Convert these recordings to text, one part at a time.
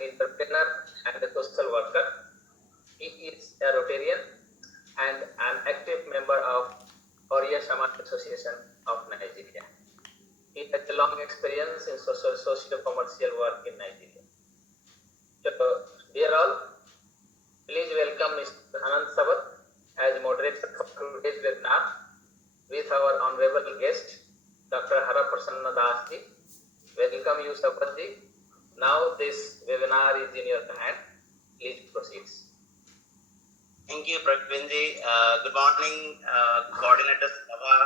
entrepreneur and a social worker. He is a Rotarian and an active member of Oriya Samaj Association of Nigeria. He has a long experience in socio-commercial work in Nigeria. So, dear all, please welcome Mr. Anand Sabat as moderator for today's webinar with our honorable guest, Dr. Hara Prasanna Das ji. Welcome you, Sabat ji. Now this webinar is in your hand. Please proceed. Thank you, Praveen ji. Good morning, coordinators, Sabha,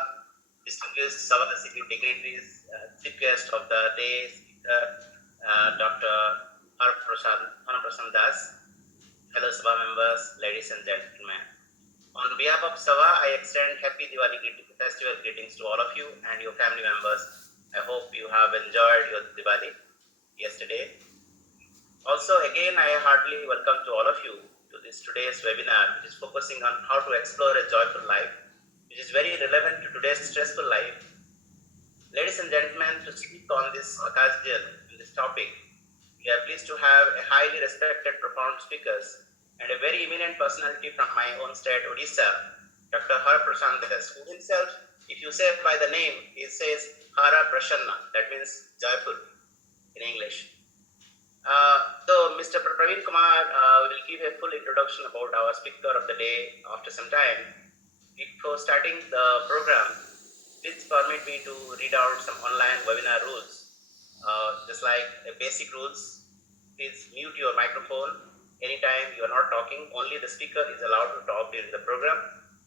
distinguished Sabha dignitaries, chief guest of the day, Dr. Hara Prasanna Das, fellow Sabha members, ladies and gentlemen. On behalf of Sabha, I extend happy Diwali festival greetings to all of you and your family members. I hope you have enjoyed your Diwali yesterday. Also, again, I heartily welcome to all of you to this today's webinar, which is focusing on how to explore a joyful life, which is very relevant to today's stressful life. Ladies and gentlemen, to speak on this occasion, in this topic, we are pleased to have a highly respected, profound speakers and a very eminent personality from my own state, Odisha, Dr. Hara Prasanna Das, who himself, if you say by the name, he says Hara Prasanna, that means joyful in English. So Mr. Praveen Kumar will give a full introduction about our speaker of the day after some time. Before starting the program, please permit me to read out some online webinar rules. Just like basic rules, please mute your microphone. Anytime you are not talking, only the speaker is allowed to talk during the program.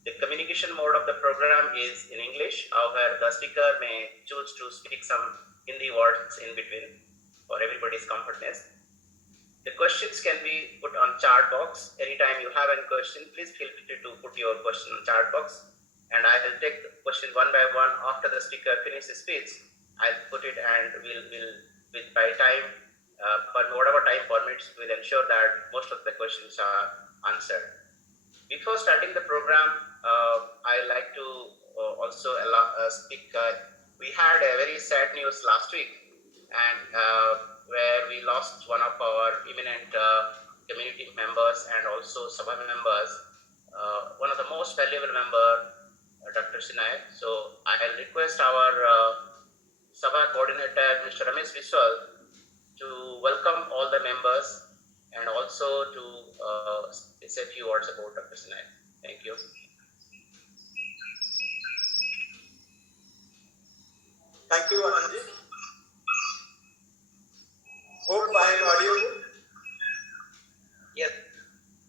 The communication mode of the program is in English. However, the speaker may choose to speak some Hindi words in between for everybody's comfortness. The questions can be put on chat box. Anytime you have any question, please feel free to put your question on chat box, and I will take the question one by one. After the speaker finishes speech, I'll put it, and we'll by time, for whatever time permits, we'll ensure that most of the questions are answered. Before starting the program, I like to also speak. We had a very sad news last week, and where we lost one of our eminent community members and also Sabha members, one of the most valuable member, Dr. Sinai. So I'll request our Sabha coordinator, Mr. Ramesh Biswal, to welcome all the members and also to say a few words about Dr. Sinai. Thank you. Thank you, Anand. Hope I am audible. Yes.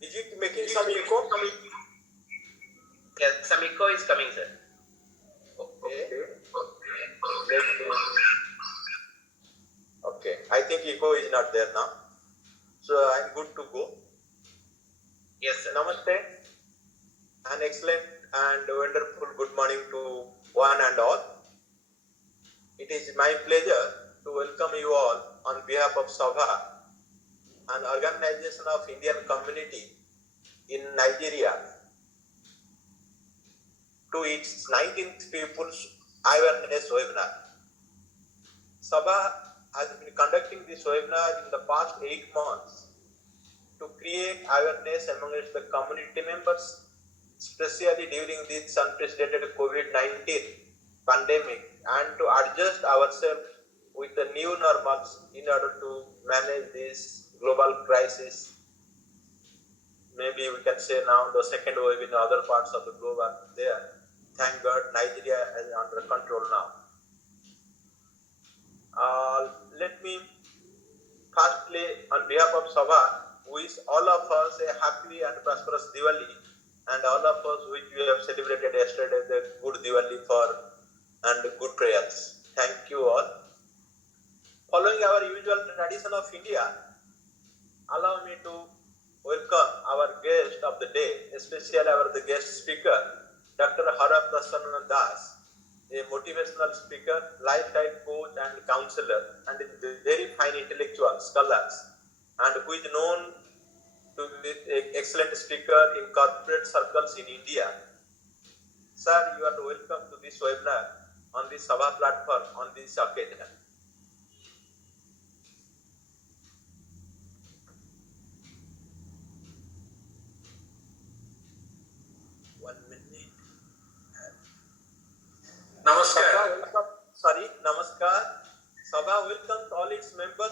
Is it making some echo? Yes, some echo is coming, sir. Okay. Okay. I think echo is not there now. So I'm good to go. Yes, sir. Namaste. An excellent and wonderful good morning to one and all. It is my pleasure to welcome you all on behalf of Sabha, an organization of Indian community in Nigeria, to its 19th People's Awareness Webinar. Sabha has been conducting this webinar in the past 8 months to create awareness amongst the community members, especially during this unprecedented COVID-19 pandemic, and to adjust ourselves with the new normals in order to manage this global crisis. Maybe we can say now the second wave in other parts of the globe are there. Thank God Nigeria is under control now. Let me firstly, on behalf of Sabha, wish all of us a happy and prosperous Diwali, and all of us which we have celebrated yesterday the good Diwali and good prayers. Thank you all. Following our usual tradition of India, allow me to welcome our guest of the day, especially the guest speaker, Dr. Hara Prasanna Das, a motivational speaker, lifestyle coach and counselor, and a very fine intellectual scholar, and who is known to be an excellent speaker in corporate circles in India. Sir, you are welcome to this webinar on this Sabha platform on this occasion.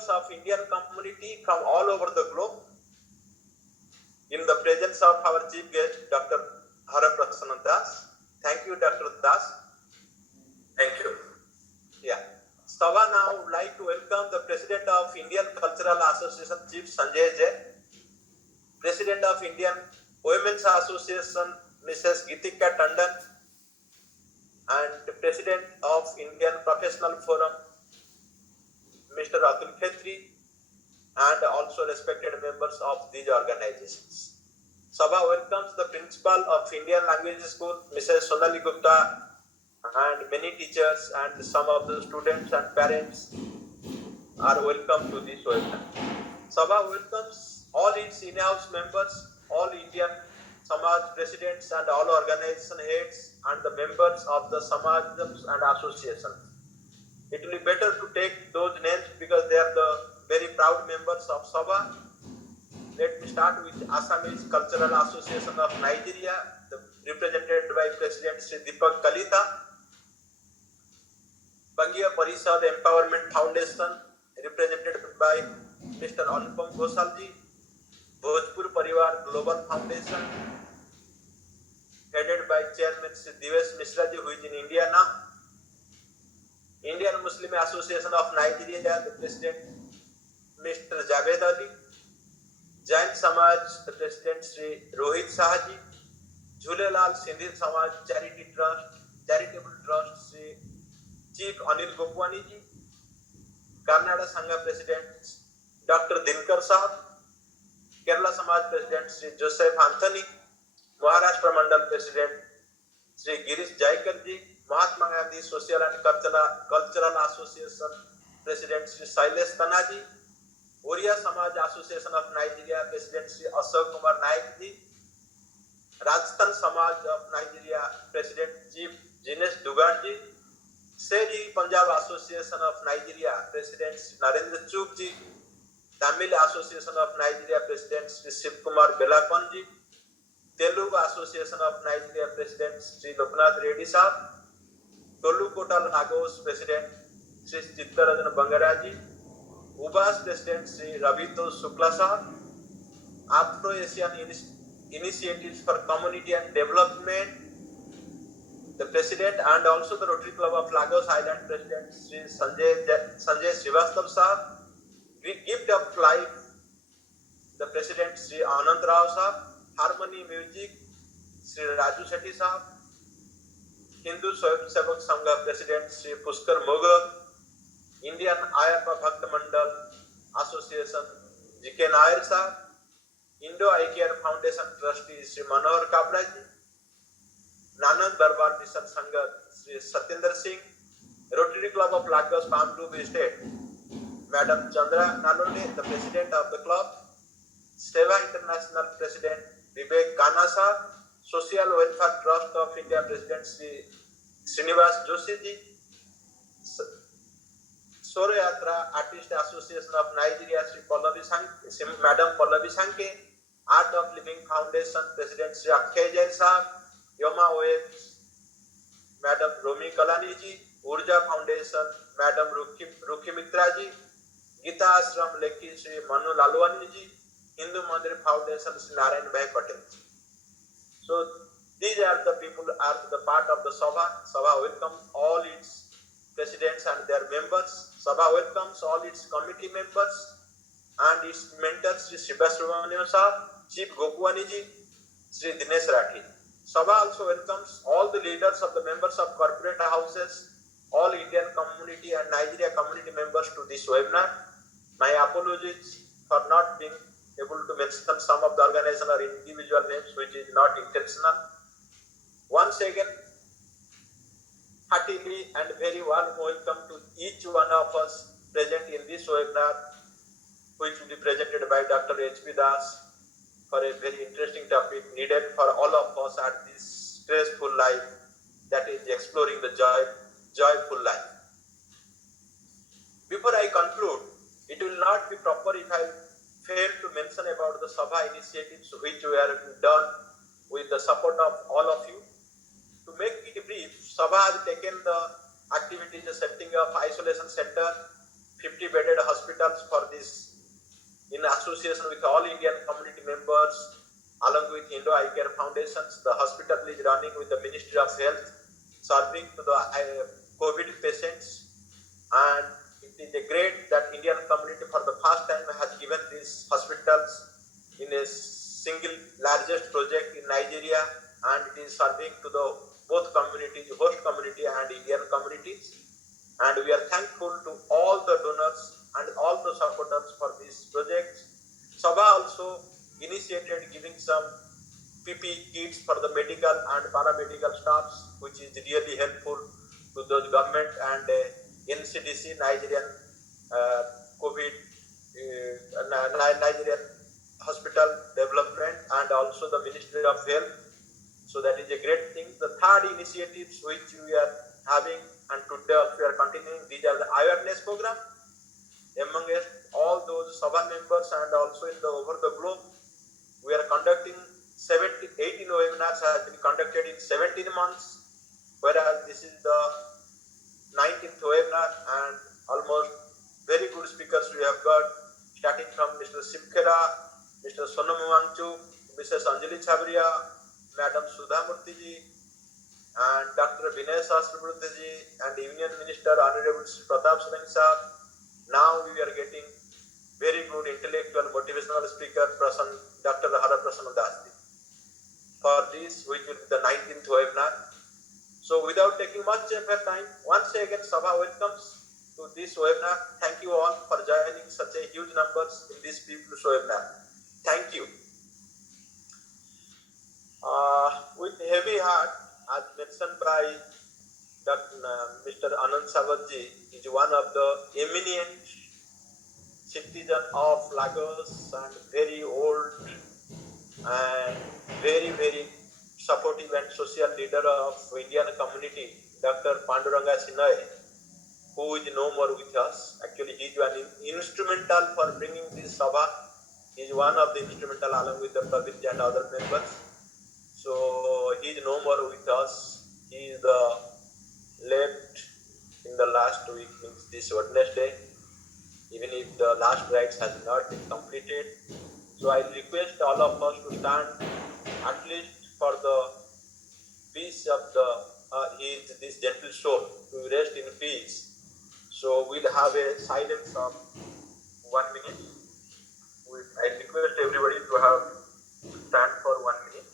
members of Indian community from all over the globe, in the presence of our chief guest, Dr. Haraprasanna Das. Thank you, Dr. Das. Thank you. Yeah. Sabha now would like to welcome the President of Indian Cultural Association, Chief Sanjay Jain, President of Indian Women's Association, Mrs. Gitika Tandon, and the President of Indian Professional Forum, Mr. Atul Khetri, and also respected members of these organizations. Sabha welcomes the Principal of Indian Language School, Mrs. Sonali Gupta, and many teachers and some of the students and parents are welcome to this webinar. Sabha welcomes all its in-house members, all Indian Samaj presidents and all organization heads and the members of the Samajams and associations. It will be better to take those names because they are the very proud members of Sabha. Let me start with Assamese Cultural Association of Nigeria, represented by President Sri Deepak Kalita. Bangiya Parishad Empowerment Foundation, represented by Mr. Anupam Ghosalji. Bhojpur Parivar Global Foundation, headed by Chairman Sri Divesh Mishraji, who is in India now. Indian Muslim Association of Nigeria, the President Mr. Javed Ali. Jain Samaj, the President Sri Rohit Sahaji. Jhulelal Sindhi Samaj Charitable Trust, Sri Chief Anil Gopwani ji. Karnataka Sangha President Dr. Dinkar Sahab. Kerala Samaj President Sri Joseph Anthony, Maharashtra Mandal President Sri Girish Jaikar ji, Mahatma Gandhi Social and Cultural Association President Sri Sailesh Tanaji, Oriya Samaj Association of Nigeria President Sri Ashok Kumar Naik ji, Rajasthan Samaj of Nigeria President Chief Jinesh Dugar ji, Seri Punjab Association of Nigeria President Sri Narendra Chuk ji, Tamil Association of Nigeria President Sri Shiv Kumar Belakonji, Telugu Association of Nigeria President Sri Loknath Reddy Sahab, Tolu Kotal Lagos President Sri Chittarajan Bangaraji, UBAS President Sri Ravito Shukla Sahab, Afro-Asian Initiatives for Community and Development, the President and also the Rotary Club of Lagos Island President Sri Sanjay Srivastav Sahab, Gift of Life, the President Sri Anand Rao Sahab, Harmony Music, Sri Raju Shetty Sahab, Hindu Sevak Sangha President Sri Pushkar Mughal, Indian Ayappa Bhakta Mandal Association G.K. Nair Sahab, Indo Eye Foundation Trustee Sri Manohar Kabra ji, Nanand Darbar Mission Sangha Sri Satyendra Singh, Rotary Club of Lagos Palm Grove Estate, Madam Chandra Nalonde, the President of the club, Seva International President Vivek Kanasa, Social Welfare Trust of India President Sri Srinivas Joshi ji, Soroyatra Artist Association of Nigeria Sri Madam Pallavi Sanke, Art of Living Foundation President Sri Akshay Jain Sahab, Yoma OF Madam Romi Kalani ji, Urja Foundation Madam Rukhi Mitra ji, Gita Ashram Lekhi Sri Manu Lalwani ji, Hindu Mandir Foundation Sri Narayan Bhai Patel. So these are the people are the part of the Sabha. Sabha welcomes all its presidents and their members. Sabha welcomes all its committee members and its mentors Sri Subhasubramaniam Sahab, Chief Gopwani ji, Sri Dinesh Rathi. Sabha also welcomes all the leaders of the members of corporate houses, all Indian community and Nigeria community members to this webinar. My apologies for not being able to mention some of the organization or individual names, which is not intentional. Once again, heartily and very warm welcome to each one of us present in this webinar, which will be presented by Dr. H.P. Das for a very interesting topic needed for all of us at this stressful life, that is exploring the joyful life. Before I conclude, it will not be proper if I fail to mention about the Sabha initiatives which we have done with the support of all of you. To make it brief, Sabha has taken the activities of setting up isolation center, 50 bedded hospitals for this in association with all Indian community members along with Indo Eye Care Foundations. The hospital is running with the Ministry of Health, serving to the COVID patients, and it is a great that Indian community for the first time has given these hospitals in a single largest project in Nigeria, and it is serving to the both communities, host community and Indian communities. And we are thankful to all the donors and all the supporters for this project. Sabha also initiated giving some PPE kits for the medical and paramedical staffs, which is really helpful to the government and NCDC, Nigerian COVID, Nigerian Hospital Development, and also the Ministry of Health. So that is a great thing. The third initiatives which we are having and today also we are continuing, these are the awareness program among all those Sabha members and also in the over the globe. We are conducting 18 webinars have been conducted in 17 months, whereas this is the 19th webinar, and almost very good speakers we have got, starting from Mr. Sipkera, Mr. Sonam Wangchu, Mrs. Anjali Chabria, Madam Sudha Murthy, and Dr. Vinay Sahasrabudhe and Union Minister Honorable Pratap Singh Sahab. Now we are getting very good intellectual motivational speaker, Dr. Hara Prasanna Das. For this, which will be the 19th webinar. So without taking much of your time, once again Sabha welcomes to this webinar. Thank you all for joining such a huge numbers in this people's webinar. Thank you. With heavy heart, as mentioned by Mr. Anand Sabatji, is one of the eminent citizen of Lagos and very old and very, very supportive and social leader of Indian community, Dr. Panduranga Sinhay, who is no more with us. Actually, he is one instrumental for bringing this Sabha. He is one of the instrumental along with the Praveen and other members. So he is no more with us. He is left in the last week, means this Wednesday, even if the last rites has not been completed. So I request all of us to stand at least for the peace of this gentle soul to rest in peace. So we'll have a silence of 1 minute. I request everybody to have stand for 1 minute.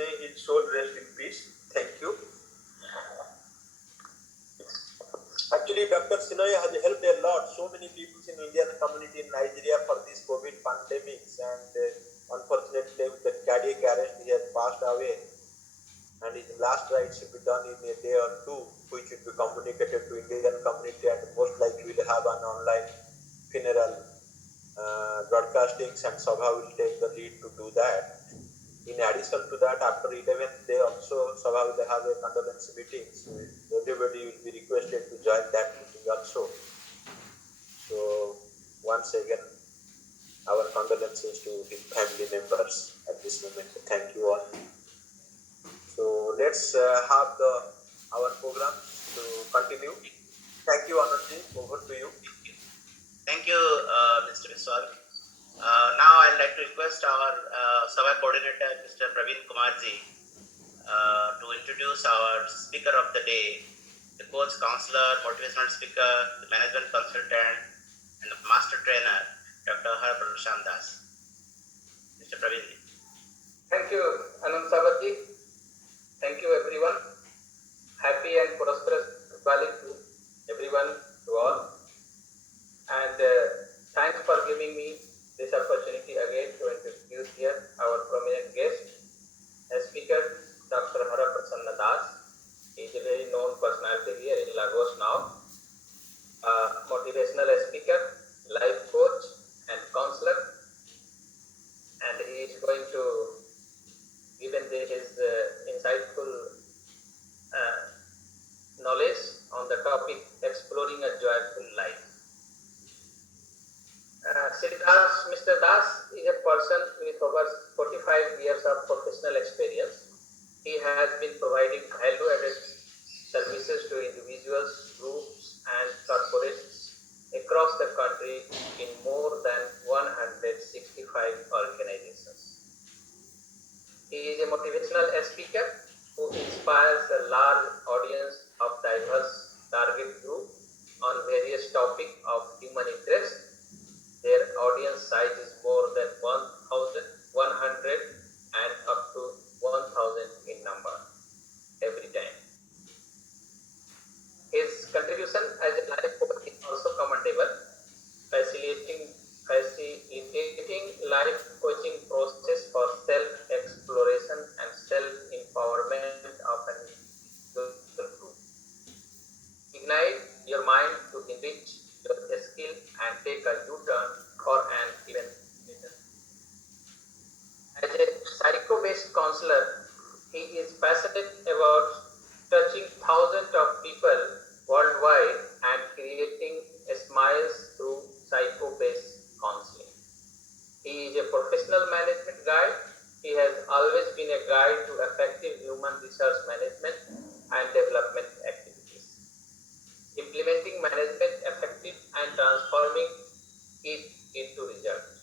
May his soul rest in peace. Thank you. Actually, Dr. Sinhay has helped a lot. So many people in Indian community in Nigeria for this COVID pandemics, and unfortunately, with the cardiac arrest, he has passed away. And his last rites should be done in a day or two, which should be communicated to Indian community, and most likely will have an online funeral broadcastings, and Sabha will take the lead to do that. In addition to that, after 11th day also, Sabha will have a condolence meeting. So everybody will be requested to join that meeting also. So once again, our condolences to his family members at this moment. Thank you all. So let's have our program to continue. Thank you, Anandji. Over to you. Thank you, Mr. Biswal. Now I'd like to request our Sabha coordinator, Mr. Praveen Kumarji, to introduce our speaker of the day, the coach, counselor, motivational speaker, the management consultant, and the master trainer, Dr. Hara Prasanna Das. Mr. Praveen. Thank you, Anand Sabatji. Thank you, everyone. Happy and prosperous Diwali to everyone, to all. And thanks for giving me this opportunity again to introduce here our prominent guest, a speaker, Dr. Hara Prasanna Das. He is a very known personality here in Lagos now. Motivational speaker, life coach, and counselor. And he is going to give his insightful knowledge on the topic exploring a joyful life. Mr. Das is a person with over 45 years of professional experience. He has been providing value-added services to individuals, groups, and corporates across the country in more than 165 organizations. He is a motivational speaker who inspires a large audience of diverse target group on various topics of human interest. Their audience size is more than 1,100 and up to 1,000 in number every time. His contribution as a life coach is also commendable, facilitating life coaching process for self-exploration and self-empowerment of an individual group. Ignite your mind to enrich your skill and take a U-turn for an even better. As a psycho-based counselor, he is passionate about touching thousands of people worldwide and creating smiles through psycho-based counseling. He is a professional management guide. He has always been a guide to effective human resource management and development activities, implementing management effective and transforming it into results.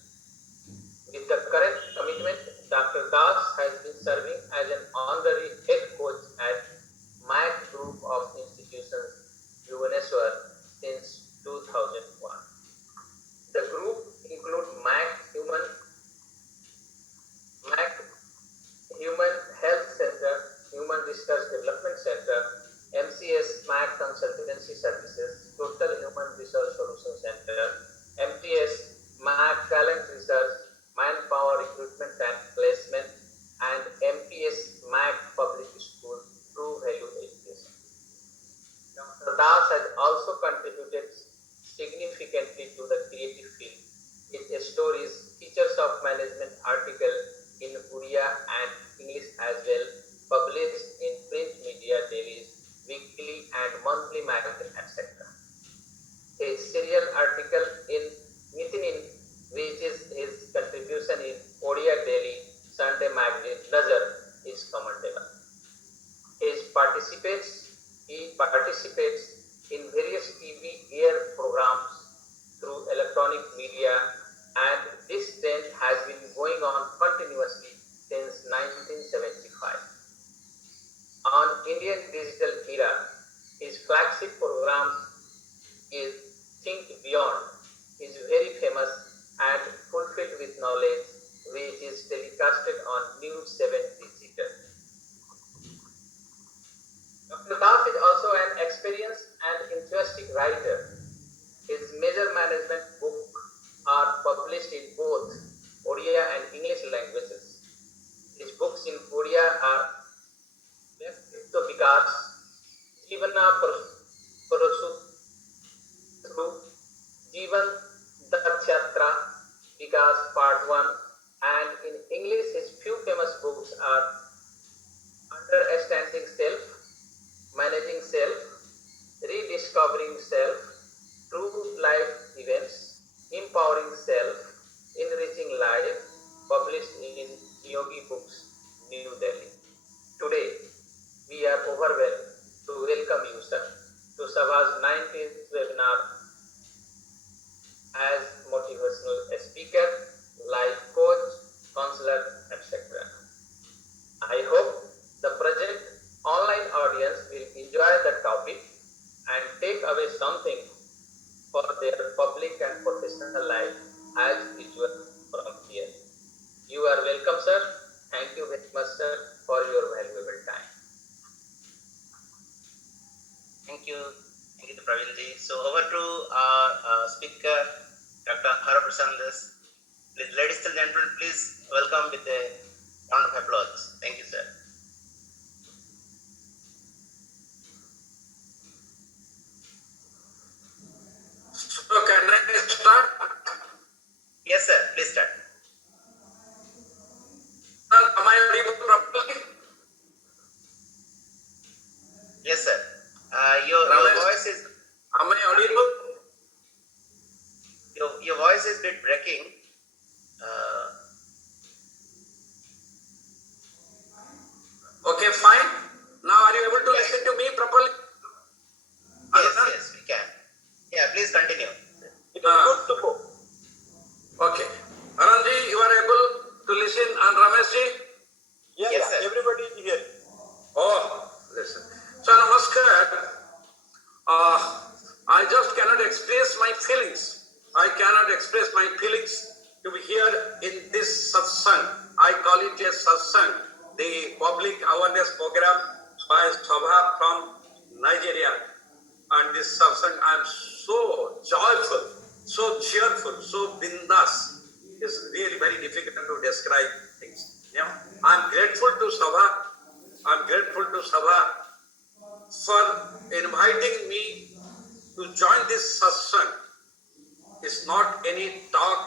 With the current commitment, Dr. Das has been serving as an honorary head coach at MAC Group of Institutions, Bhubaneswar since 2001. The group includes MAC Human Health Center, Human Research Development Center, MCS MAC Consultancy Services, Total Human Resource Solution Center, MTS MAC Talent Research, Manpower Recruitment and Placement, and MPS MAC Public School True Value Education. Dr. Das has also contributed significantly to the creative field. His stories, features of management article in Odia and English as well, published in print media dailies, weekly and monthly magazine, etc. His serial article in Nitinin, which is his contribution in Odia Daily, Sunday magazine, Nazar, is commendable. He participates in various TV air programs through electronic media, and this trend has been going on continuously since 1975. On Indian Digital Era, his flagship program is Think Beyond, is very famous and fulfilled with knowledge, which is telecasted on News 7 Digital. Dr. Das is also an experienced and enthusiastic writer. His major management books are published in both Odia and English languages. His books in Odia are Vyaktittva Vikas, Jivana Parasutru, Jivan Dakshatra Vikas Part 1, and in English his few famous books are Understanding Self, Managing Self, Rediscovering Self, True Life Events, Empowering Self, Enriching Life, published in Yogi Books, New Delhi. Today, we are overwhelmed to welcome you, sir, to Sabha's 19th webinar as motivational speaker, life coach, counselor, etc. I hope the present online audience will enjoy the topic and take away something for their public and professional life as usual from here. You are Master, for your valuable time. Thank you, Pravinji. So over to our speaker, Dr. Haraprasad Das. Please, ladies and gentlemen, please welcome with a round of applause. Thank you, sir. So can I start? Yes, sir. Please start. Am I audible properly? Yes, sir. Your Ramesh? voice is Am I audible? your voice is a bit breaking. Okay, fine. Now are you able to listen to me properly? Yes, we can. Yeah, please continue. It is good to go. Okay. Anandji, you are able to listen, and Rameshji? Yeah, Yes, yeah. sir. Everybody is here. Oh, listen. So namaskar. I just cannot express my feelings. I cannot express my feelings to be here in this satsang. I call it a satsang, the public awareness program by Sabha from Nigeria. And this satsang, I am so joyful, so cheerful, so bindas. It's really very difficult to describe things. You know, I'm grateful to Sabha. I'm grateful to Sabha for inviting me to join this satsang. It's not any talk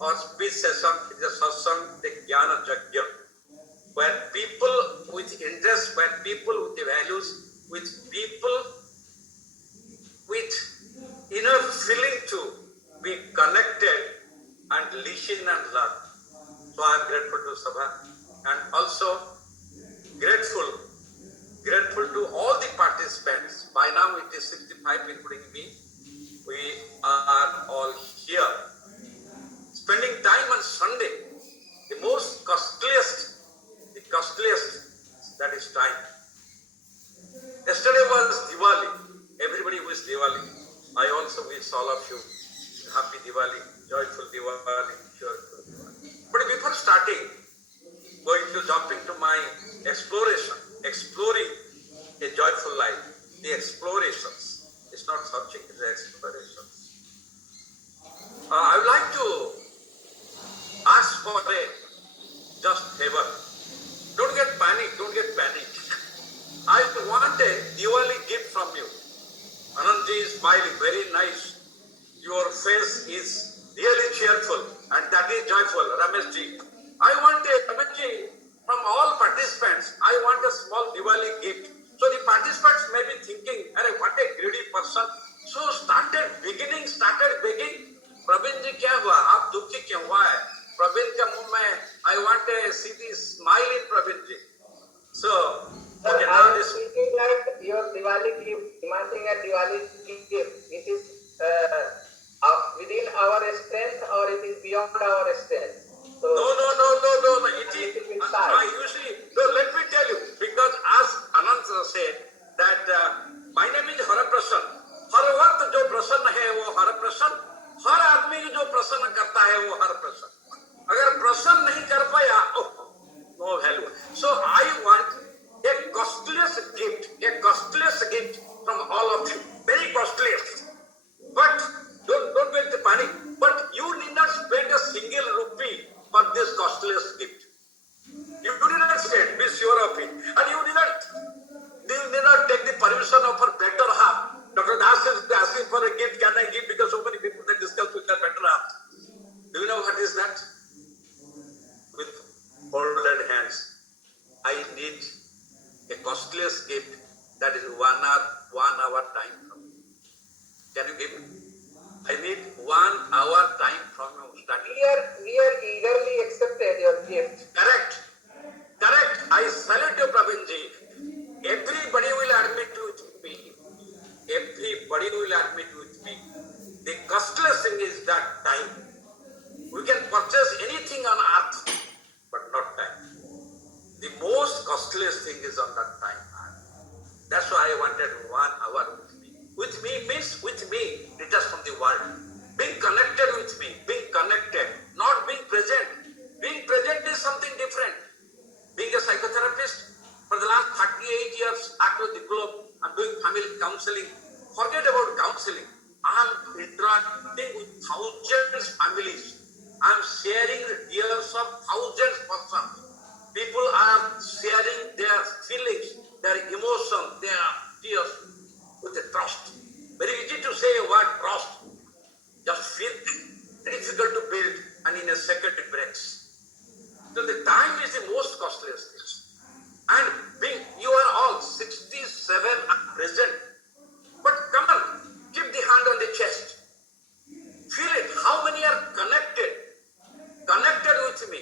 or speech session, it's a satsang, the Jnana Yajna, where people with interest, where people with the values, with people with inner feeling to be connected and listen and learn. So I am grateful to Sabha and also grateful to all the participants. By now it is 65 including me. We are all here. Spending time on Sunday, the most costliest, that is time. Yesterday was Diwali. Everybody wished Diwali. I also wish all of you happy Diwali, joyful Diwali, joyful Diwali. But before starting, jumping to my exploring a joyful life, the explorations. It's not searching, it's the explorations. I would like to ask for a just favor. Don't get panic. I want a Diwali gift from you. Anandji is smiling, very nice. Your face is really cheerful and that is joyful. Rameshji, I want Rameshji, from all participants, I want a small Diwali gift. So the participants may be thinking, what a greedy person. So started begging. Praveen ji, क्या हुआ? आप दुखी क्यों हुआ है? Praveen के मुंह में, I want to see the smile in Praveen ji. So, Sir, okay, I now am this. thinking like your Diwali gift, demanding a Diwali gift. It is within our strength or it is beyond our strength. So, No. It is, I usually, no, let me tell you, because as Anand said, that my name is Haraprasad. हर वक्त जो प्रसन्न है वो हरप्रसन्न, हर आदमी जो प्रसन्न करता है वो हरप्रसन्न. अगर प्रसन्न नहीं कर पाया, no value. So I want a costliest gift from all of you, very costliest. But don't get the panic. But you need not spend a single rupee for this costliest gift. You did not spend, be sure of it. And you did not take the permission of her better half. Dr. Das is asking for a gift. Can I give? Because so many people they discuss with their better half. Do you know what is that? With folded hands. I need a costliest gift that is 1 hour time from you. Can you give me? I need 1 hour time from you. we are eagerly accepted your gift. Correct. I salute you, Praveen ji. Everybody will admit with me. The costless thing is that time. We can purchase anything on earth, but not time. The most costliest thing is on that time. That's why I wanted 1 hour with me. With me means with me, detached from the world. Being connected with me, not being present. Being present is something different. being a psychotherapist for the last 38 years across the globe, I'm doing family counseling. Forget about counseling. I'm interacting with thousands of families. I'm sharing the tears of thousands of persons. People are sharing their feelings, their emotions, their tears with a trust. Very easy to say a word trust. Just feel difficult to build, and in a second it breaks. So the time is the most costliest thing. And being you are all 67 are present. But come on, keep the hand on the chest. Feel it. How many are connected? Connected with me,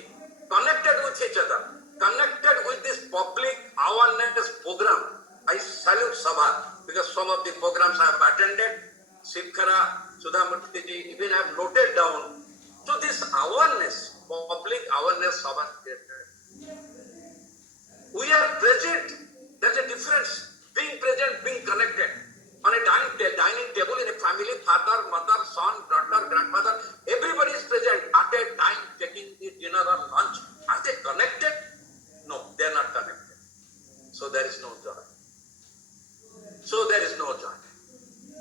connected with each other, connected with this public awareness program. I salute Sabha because some of the programs I have attended, Shivkhara, Sudhamurtiji, even I have noted down. So this awareness, public awareness Sabha created. We are present. There's a difference. Being present, being connected. On a dining table in a family, father, mother, son, daughter, grandfather, everybody is present at a time taking the dinner or lunch. Are they connected? No, they are not connected. So there is no joy. So there is no joy.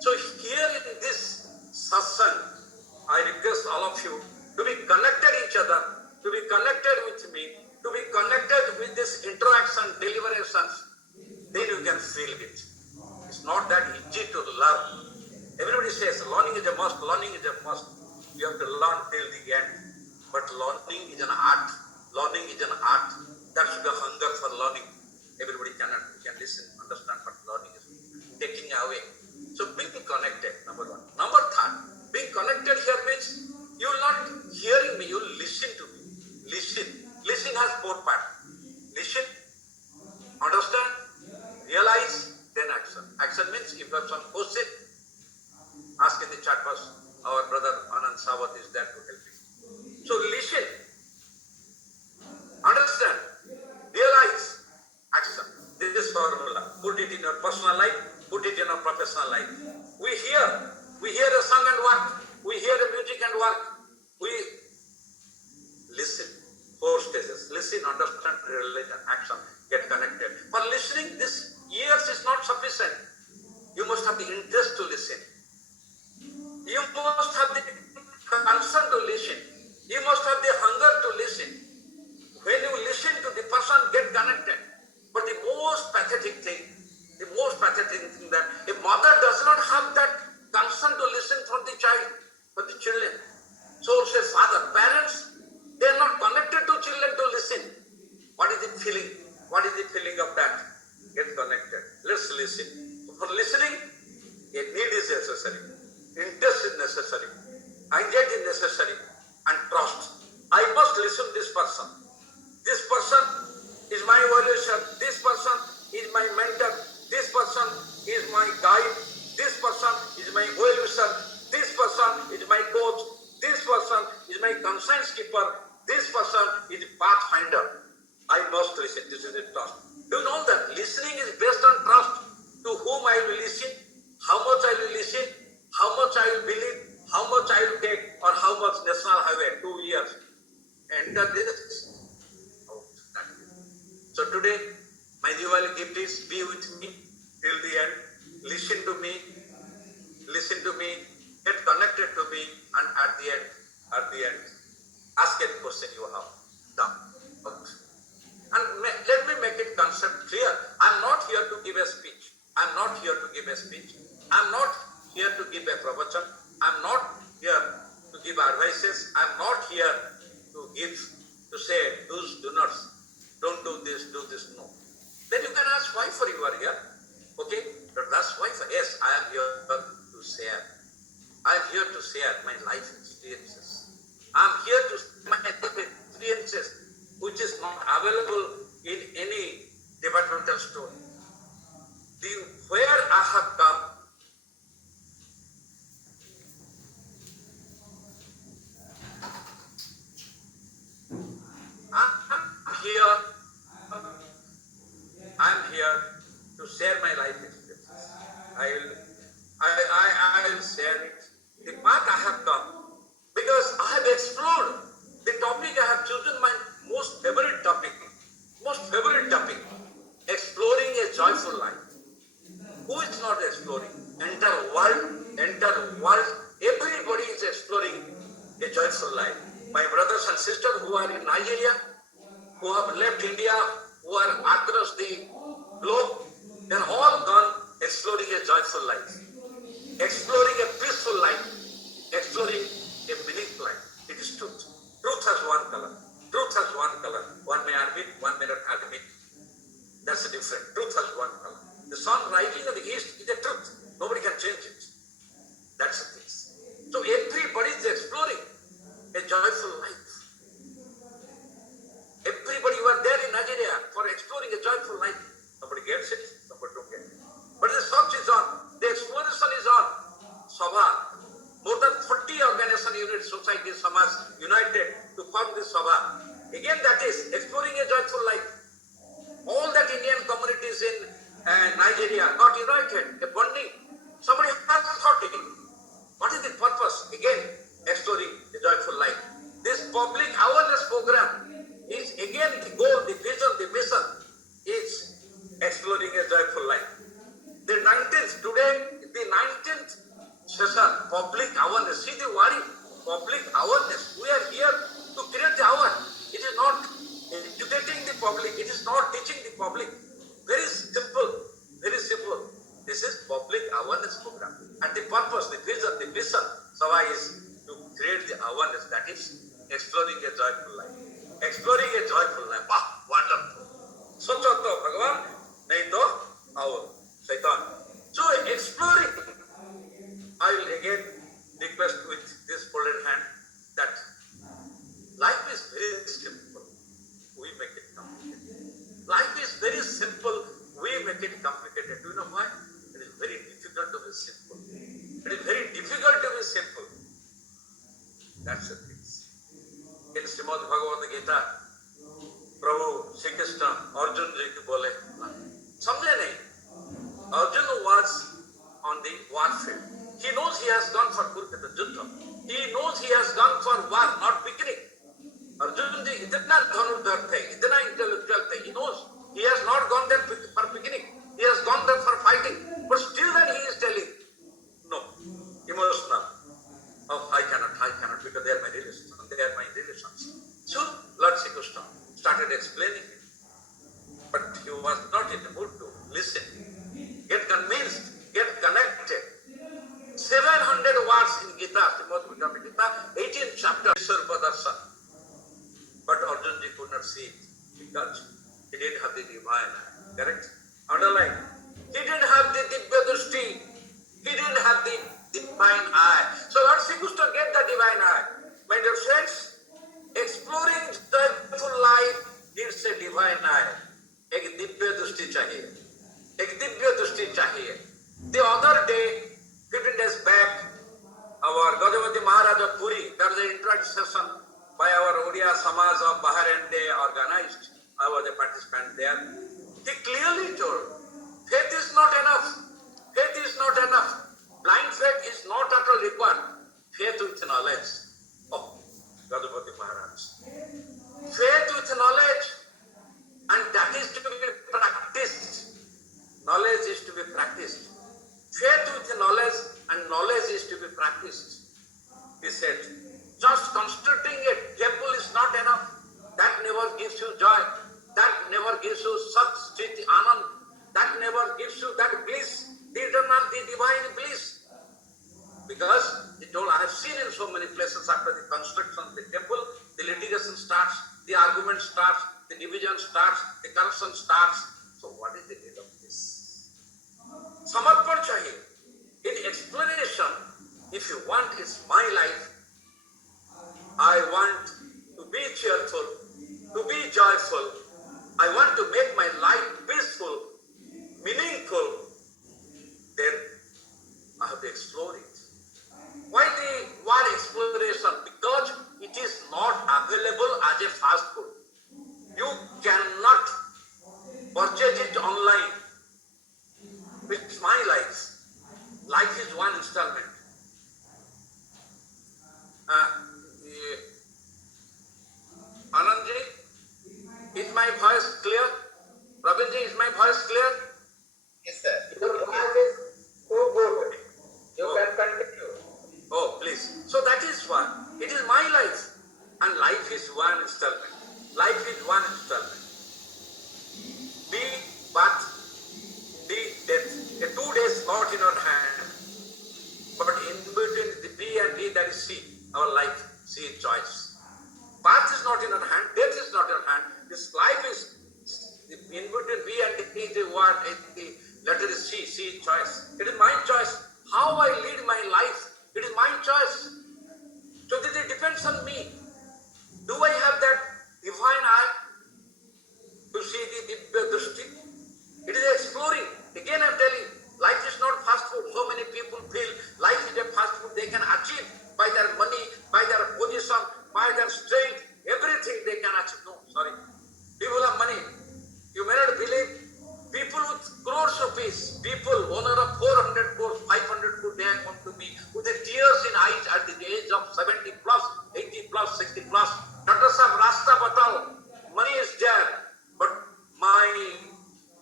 So here in this satsang, I request all of you to be connected each other, to be connected with me, to be connected with this interaction, deliberations. Then you can feel it. It's not that easy to learn. Everybody says learning is a must, learning is a must. You have to learn till the end. But learning is an art. Learning is an art. That's the hunger for learning. Everybody can listen, understand, but learning is taking away. So being connected, number one. Number third, being connected here means you will not hearing me, you will listen to me. Listen. Listen has four parts. Listen, understand, realize, then action. Action means if you have some question, ask in the chat box. Our brother Anand Sawat is there to help you. So listen, understand, realize, action. This is formula. Put it in your personal life, put it in your professional life. We hear a song and work. We hear the music and work. We listen. Four stages. Listen, understand, realize, and action. Get connected. For listening, this years is not sufficient. You must have the interest to listen. You must have the concern to listen. You must have the hunger to listen. When you listen to the person, get connected. But the most pathetic thing that a mother does not have that concern to listen from the child, for the children. So says father, parents, they are not connected to children to listen. What is the feeling? What is the feeling of that? Get connected. Let's listen. For listening, a need is necessary. Interest is necessary. Anxiety is necessary. And trust. I must listen to this person. This person is my evaluation. This person is my mentor. This person is my guide. This person is my evaluation. This person is my coach. This person is my conscience keeper. This person is the pathfinder. I must listen. This is a trust. Do you know that listening is based on trust? To whom I will listen, how much I will listen, how much I will believe, how much I will take, or how much national highway, 2 years. Enter this. So today, my Diwali gift is be with me till the end. Listen to me, get connected to me, and at the end, ask any question you have. Done. Okay. And let me make it concept clear. I'm not here to give a speech. I'm not here to give a speech. I'm not here to give a pravachan. I'm not here to give advices. I'm not here to say do's, do nots. Don't do this, no. Then you can ask why for you are here. Okay? But that's why for yes, I am here to share. I am here to share my life experiences. I am here to share my life experiences which is not available in any departmental store. Where I have come, I'm here to share my life experiences. I will share it. The path I have come, because I have explored the topic I have chosen, my most favorite topic. Most favorite topic, exploring a joyful life. Who is not exploring? Entire world, everybody is exploring a joyful life. My brothers and sisters who are in Nigeria, who have left India, who are across the globe, they are all gone exploring a joyful life, exploring a peaceful life, exploring a meaningful life. It is truth. Truth has one color. Truth has one color. One may admit, one may not admit. That's the difference. Truth has one color. The sun rising in the east is the truth. Nobody can change it. That's the thing. So everybody is exploring a joyful life. Everybody who are there in Nigeria for exploring a joyful life. Somebody gets it, somebody don't get it. But the search is on. The exploration is on. Sabha. More than 40 organization units, society, Samas united to form this Sabha. Again, that is exploring a joyful life. All that Indian communities in Nigeria got united, a bonding. Somebody has thought it. What is the purpose? Again, exploring the joyful life. This public awareness program is again the goal, the vision, the mission is exploring a joyful life. The 19th, today, the 19th session, public awareness. See the worry, public awareness. We are here to create the awareness. It is not educating the public. It is not teaching the public. Very simple. Very simple. This is public awareness program. And the purpose, the vision, the mission, Sabha is to create the awareness. That is exploring a joyful life. Exploring a joyful life. Wow, wonderful. Socho to Bhagavan, nahi to our Shaitan. So exploring, I will again request with this folded hand that life is very simple. We make it complicated. Life is very simple. We make it complicated. Do you know why? It is very difficult to be simple. It is very difficult to be simple. That's the thing. In Srimad Bhagavad Gita, Prabhu Shri Krishna Arjun ji ko bole, samjhe nahi. Arjun was on the warfield. He knows he has gone for Kurukshetra Juddha. He knows he has gone for war, not picnic. Arjun ji itna dhanurdhar the, itna intellectual the. He knows he has not gone there for picnic. He has gone there for fighting. But still then he is telling, no, emotional. Oh, I cannot, because they are my relations. They are my relations. So Lord Shri Krishna started explaining it. But he was not in the mood to listen. Get convinced, get connected. 700 words in Gita, Srimad Bhagavad Gita, 18th chapter, Sarva Darshan. But Arjun ji could not see it because he didn't have the divine eye. Correct? Underline. He didn't have the Divya Drushti. He didn't have the divine eye. So Lord Shri Krishna gave the divine eye. My dear friends, exploring joyful life needs a divine eye. एक दिव्य दृष्टि चाहिए. एक दिव्य दृष्टि चाहिए. The other day, 15 days back, our Gajapati Maharaj of Puri, there was an introduction session by our Odia Samaj of Bahrain. They organized. I was a participant there. He clearly told, faith is not enough. Faith is not enough. Blind faith is not at all required. Faith with knowledge. Oh, Gajapati Maharaj. Faith with knowledge, and that is to be practiced. Knowledge is to be practiced. Faith with knowledge, and knowledge is to be practiced. He said, just constructing a temple is not enough. That never gives you joy. That never gives you such Chit Anand. That never gives you that bliss, the eternal, the divine bliss. Because he told, I have seen in so many places after the construction of the temple, the litigation starts, the argument starts, the division starts, the corruption starts. So what is the need of this? Samarpan chahiye. In explanation, if you want, it's my life. I want to be cheerful, to be joyful. I want to make my life peaceful, meaningful. Then I have to explore it. Why the word exploration? Because it is not available as a fast food. You cannot purchase it online. It's my life. Life is one installment. Anandji, is my voice clear? voice clear? Yes, sir. Your voice is too good. You Oh. can continue. Oh, please. So that is what. It is my life. And life is one installment. Life is one installment. Be but be death. A 2 days not in our hand. But in between the B and D, that is C, our life, C is choice. Path is not in our hand, death is not in our hand. This life is in between B and D, the word, the letter is C, C is choice. It is my choice. How I lead my life, it is my choice. So this it depends on me. Do I have that divine eye to see the Dibya Drishti? It is exploring. Again I am telling, life is not fast food. So many people feel life is a fast food they can achieve by their money, by their position, by their strength, everything they can achieve. No, sorry. People have money. You may not believe, people with crores of rupees, people, owner of 400 crores, 500 crores, they have come to me with the tears in eyes at the age of 70 plus, 80 plus, 60 plus. Dr. Sahab, Rasta batao, money is there, but my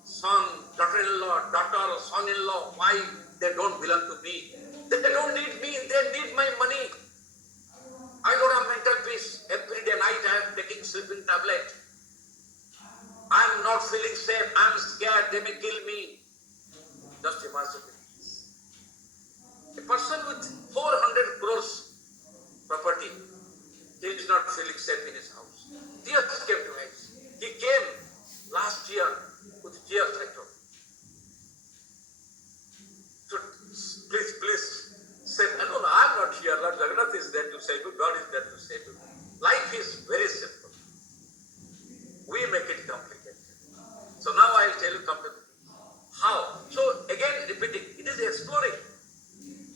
son, daughter-in-law, daughter, son-in-law, wife, they don't belong to me. They don't need me, they need my money. I don't have mental peace. Every day night I am taking sleeping tablet. I am not feeling safe. I am scared. They may kill me. Just imagine. A person with 400 crores property, he is not feeling safe in his house. Tears came to him. He came last year with tears, I told. So please, say, no, I am not here. Lord Jagannath is there to save you. God is there to save you. Life is very simple. We make it complicated. So now I will tell you completely. How? So again repeating, it is exploring.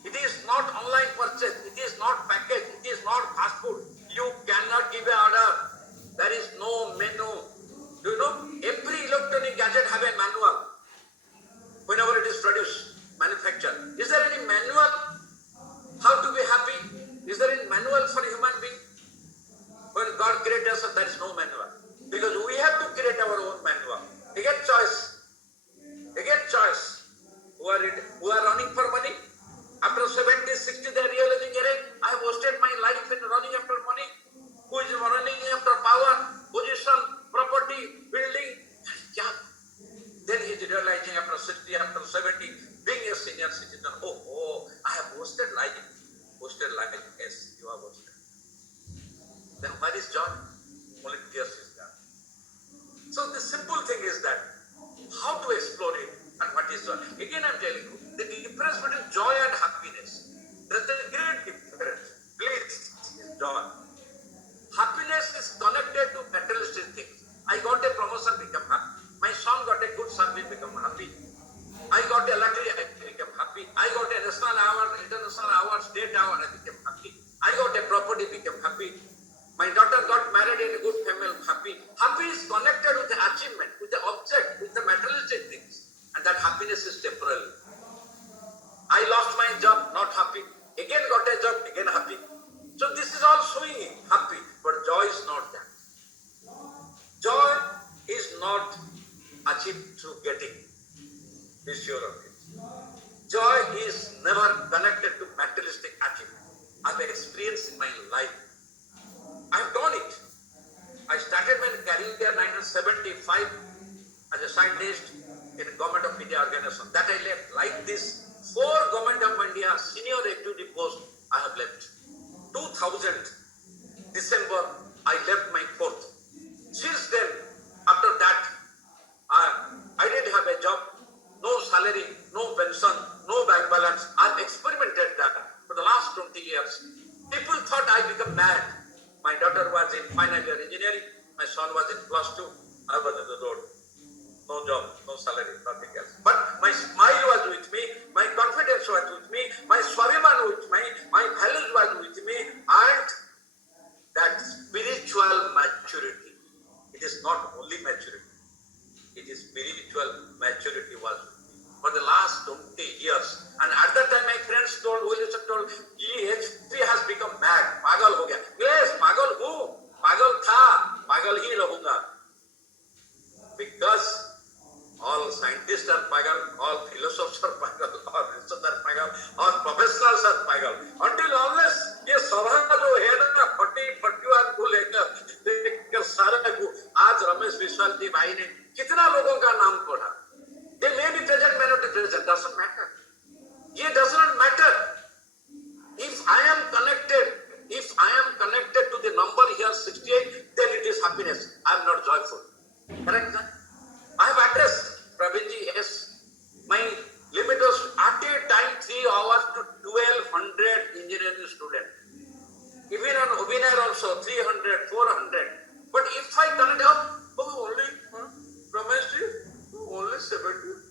It is not online purchase. It is not package. It is not fast food. You cannot give an order. There is no menu. Do you know? Every electronic gadget have a manual. Whenever it is produced, manufactured. Is there any manual? How to be happy? Is there any manual for a human being? When God created us, there is no manual. Because we have to create our own manual. Again choice. Again choice. Who are running for money? After 70, 60, they are realizing, I have wasted my life in running after money. Who is running after power, position, property, building? Yeah. Then he is realizing after 60, after 70, being a senior citizen, I have wasted life. Wasted life. Yes, you have wasted. Then where is joy? Only tears is there. So the simple thing is that how to explore it and what is joy. Again I am telling you, the difference between joy and happiness. There is a great difference. Please, joy. Happiness is connected to materialistic things. I got a promotion, become happy. My son got a good service, become happy. I got a lottery, I became happy. I got a national award, international award, state award, I became happy. I got a property, became happy. My daughter got married in a good family, happy. Happy is connected with the achievement, with the object, with the materialistic things. And that happiness is temporary. I lost my job, not happy. Again got a job, again happy. So this is all showing happy, but joy is not that. Joy is not achieved through getting. Be sure of it. Joy is never connected to materialistic achievement. I have experienced in my life. I have done it. I started my career in 1975 as a scientist in Government of India organization. That I left. Like this, 4 Government of India senior executive posts I have left. 2000 December, I left my post. Since then, after that, I didn't have a job, no salary, no pension, no bank balance. I've experimented that for the last 20 years. People thought I become mad. My daughter was in final year engineering, my son was in +2, I was on the road. No job, no salary, nothing else. But my smile was with me, my confidence was with me, my swabiman with me, my values was with me, and that spiritual maturity. It is not only maturity, it is spiritual maturity was with me for the last 20 years. And at that time my friends told, HP has become mad, pagal ho gaya. Yes, pagal hu, pagal tha, pagal hi rahunga. Because all scientists are pagal, all philosophers are pagal, all researchers are pagal, all professionals are pagal. Until unless ये सभा जो है ना 40-41 को लेकर सारे को आज रमेश विश्वाल जी भाई ने कितना लोगों का नाम पढ़ा. They may be present, may not be present, doesn't matter. It does not matter. If I am connected to the number here 68, then it is happiness. I am not joyful. Correct? I have addressed Praveenji, yes. My limit was at a time 3 hours to 1200 engineering students. Even on webinar also 300, 400. But if I connect up, only Rameshji, only 70.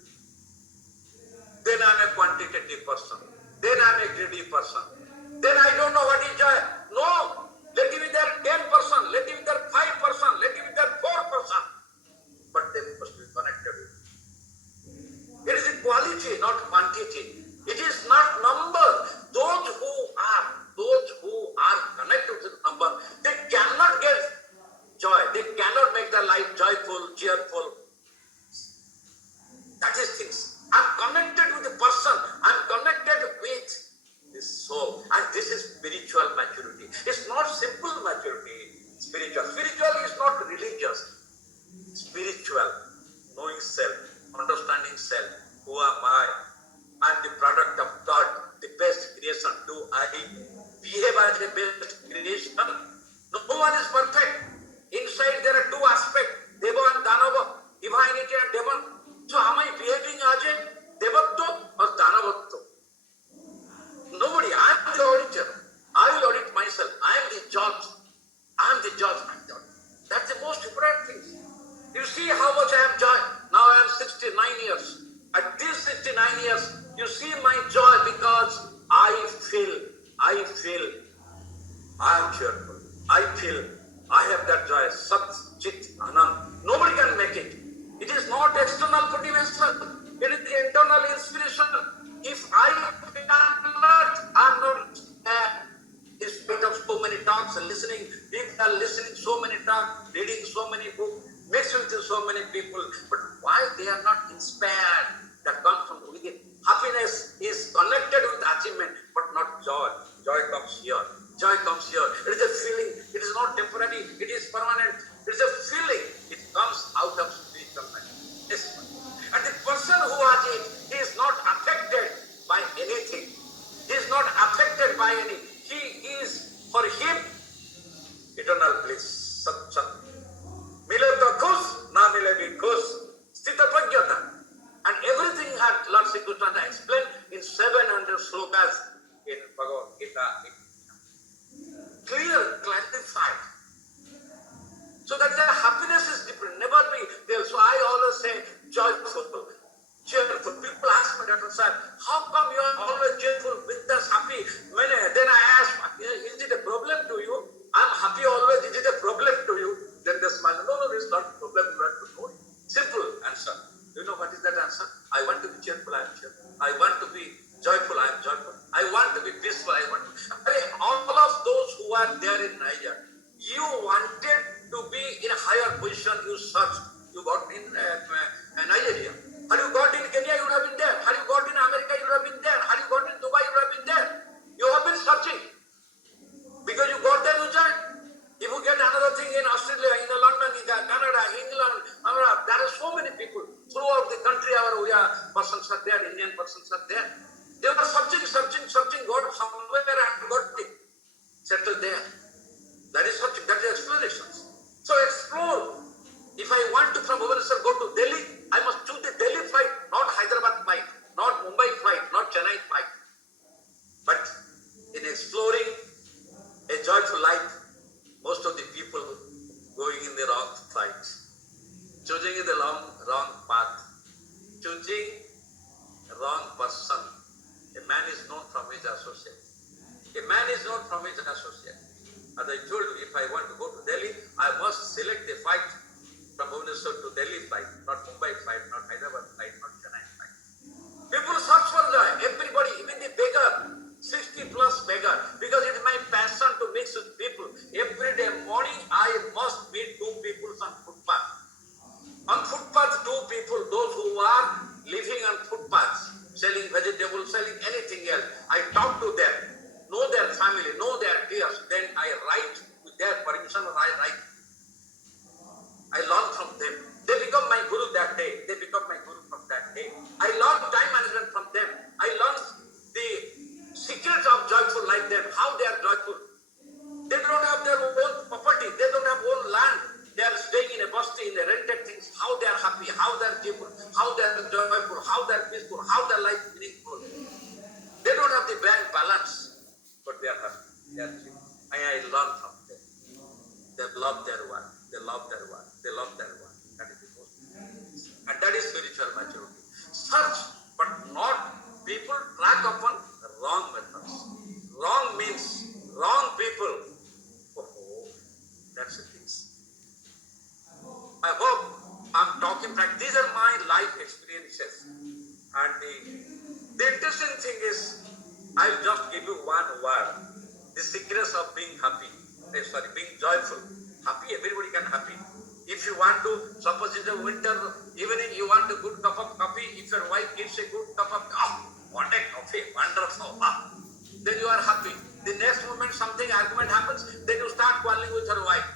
Then I am a quantitative person. Then I am a greedy person. Then I don't know what is joy. No, let him be there 10%, let him be there 5%, let him be there 4%. But they must be connected with. It is a quality, not quantity. It is not number. Those who are connected to the number, they cannot get joy. They cannot make their life joyful, cheerful. That is things. I'm connected with the person. I'm connected with the soul. And this is spiritual maturity. It's not simple maturity. Spiritual. Spiritual is not religious. Spiritual. Knowing self. Understanding self. Who am I? I'm the product of God. The best creation. Do I behave as the best creation? No one is perfect. Inside there are two aspects. Deva and Danava. Divinity and demon. So am I behaving as a Devatto or Danavatto? Nobody. I am the auditor. I will audit myself. I am the judge. I am the judge. That's the most important thing. You see how much I am joy. Now I am 69 years. At these 69 years, you see my joy because I feel I am cheerful. I feel I have that joy. Sat, Chit, Anand. Nobody can make it. It is not external motivation. It is the internal inspiration. If I am not in spite of so many talks and listening, people are listening so many talks, reading so many books, mixed with so many people, but why they are not inspired? That comes from within. Happiness is connected with achievement, but not joy. Joy comes here. Joy comes here. It is a feeling. It is not temporary. It is permanent. It is a feeling. It comes out of spiritual mind. Yes. And the person who has it, he is not affected by anything. He is not affected by any. He is, for him, eternal bliss. Sat Sat. Mile to khush, na mile bhi khush. Sthita pragyata. And everything had Lord Sri Krishna explained in 700 slokas in Bhagavad Gita. Clear, clarified. So that their happiness is different. Never be there. So I always say joyful, cheerful. People ask me, Dr. Sir, how come you are always cheerful, with us, happy? Then I ask, is it a problem to you? I'm happy always. Is it a problem to you? Then they smile. No, it's not a problem. You have to know it. Simple answer. You know what is that answer? I want to be cheerful, I am cheerful. I want to be joyful, I am joyful. I want to be peaceful, I want to be. All of those who are there in Niger, you wanted to be in a higher position, you searched. You got in Nigeria. Had you got in Kenya, you would have been there. Had you got in America, you would have been there. Had you got in Dubai, you would have been there. You have been searching. Because you got there, you joined. If you get another thing in Australia, in London, in Canada, England, there are so many people throughout the country. Our persons are there, Indian persons are there. They were searching, got somewhere and got it settled there. That is searching, that is exploration. So explore. If I want to from Bhubaneswar go to Delhi, I must choose the Delhi flight, not Hyderabad flight, not Mumbai flight, not Chennai flight. But in exploring a joyful life, most of the people going in the wrong flights, choosing the wrong path, choosing the wrong person. they're joyful, how they're peaceful, how their life is meaningful. They don't have the bank balance, but they are happy. They are chill. I learn from them. They love their work. They love their work. They love their work. That is the most. And that is spiritual maturity. Search, but not people track upon wrong methods. Wrong means wrong people. Oh, that's the thing. I hope I'm talking back. These are my life experiences. And the interesting thing is, I'll just give you one word. The secrets of being happy. Being joyful. Happy, everybody can happy. If you want to, suppose in the winter evening, you want a good cup of coffee. If your wife gives a good cup of what a coffee, wonderful. Then you are happy. The next moment something argument happens, then you start quarreling with your wife.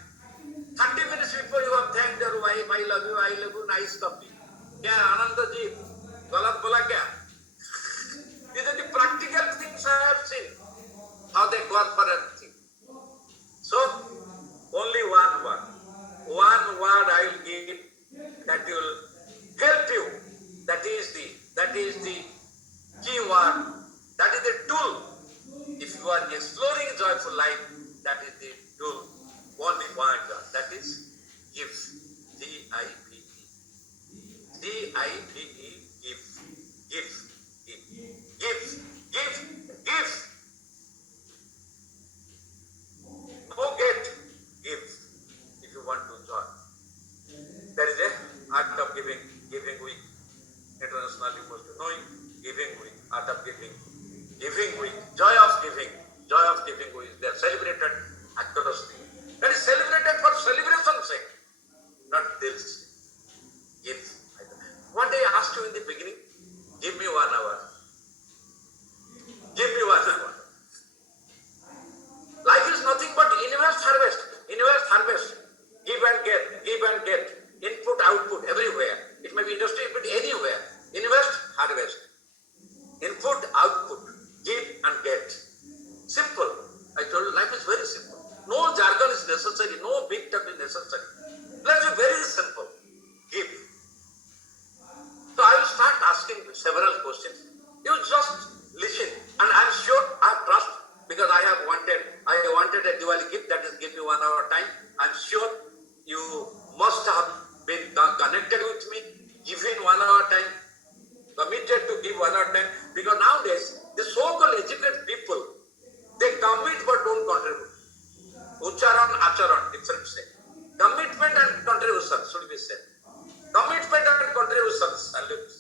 30 minutes before you have thanked your wife, I love you, nice coffee. Kya, Ananda ji, galat bola kya? These are the practical things I have seen. How they work for everything. So, only one word. One word I will give that will help you. That is the key word. That is the tool. If you are exploring joyful life, that is the tool. Only one word. That is give. G-I-V-E. G-I-V-E. Give. Give. Give. Give. Give. No get. Give. If you want to join. There is a art of giving week. Internationally most knowing, giving week, art of giving week, joy of giving week. They are celebrated across. That is celebrated for celebration's sake, not this. Give. One day I asked you in the beginning, give me 1 hour. Give me 1 hour. Life is nothing but invest, harvest. Give and get. Input, output, everywhere. It may be industry, but anywhere. Invest, harvest. Input, output. Give and get. Simple. I told you, life is very simple. No jargon is necessary. No big talk is necessary. Life is very simple. Give. So I will start asking several questions. You just listen. And I am sure, I have trust, because I wanted a Diwali gift, that is give me 1 hour time. I am sure you must have been connected with me, given 1 hour time, committed to give 1 hour time, because nowadays, the so-called educated people, they commit but don't contribute. Ucharan, acharan, different say. Commitment and contribution should be said. Commitment and contribution, salute.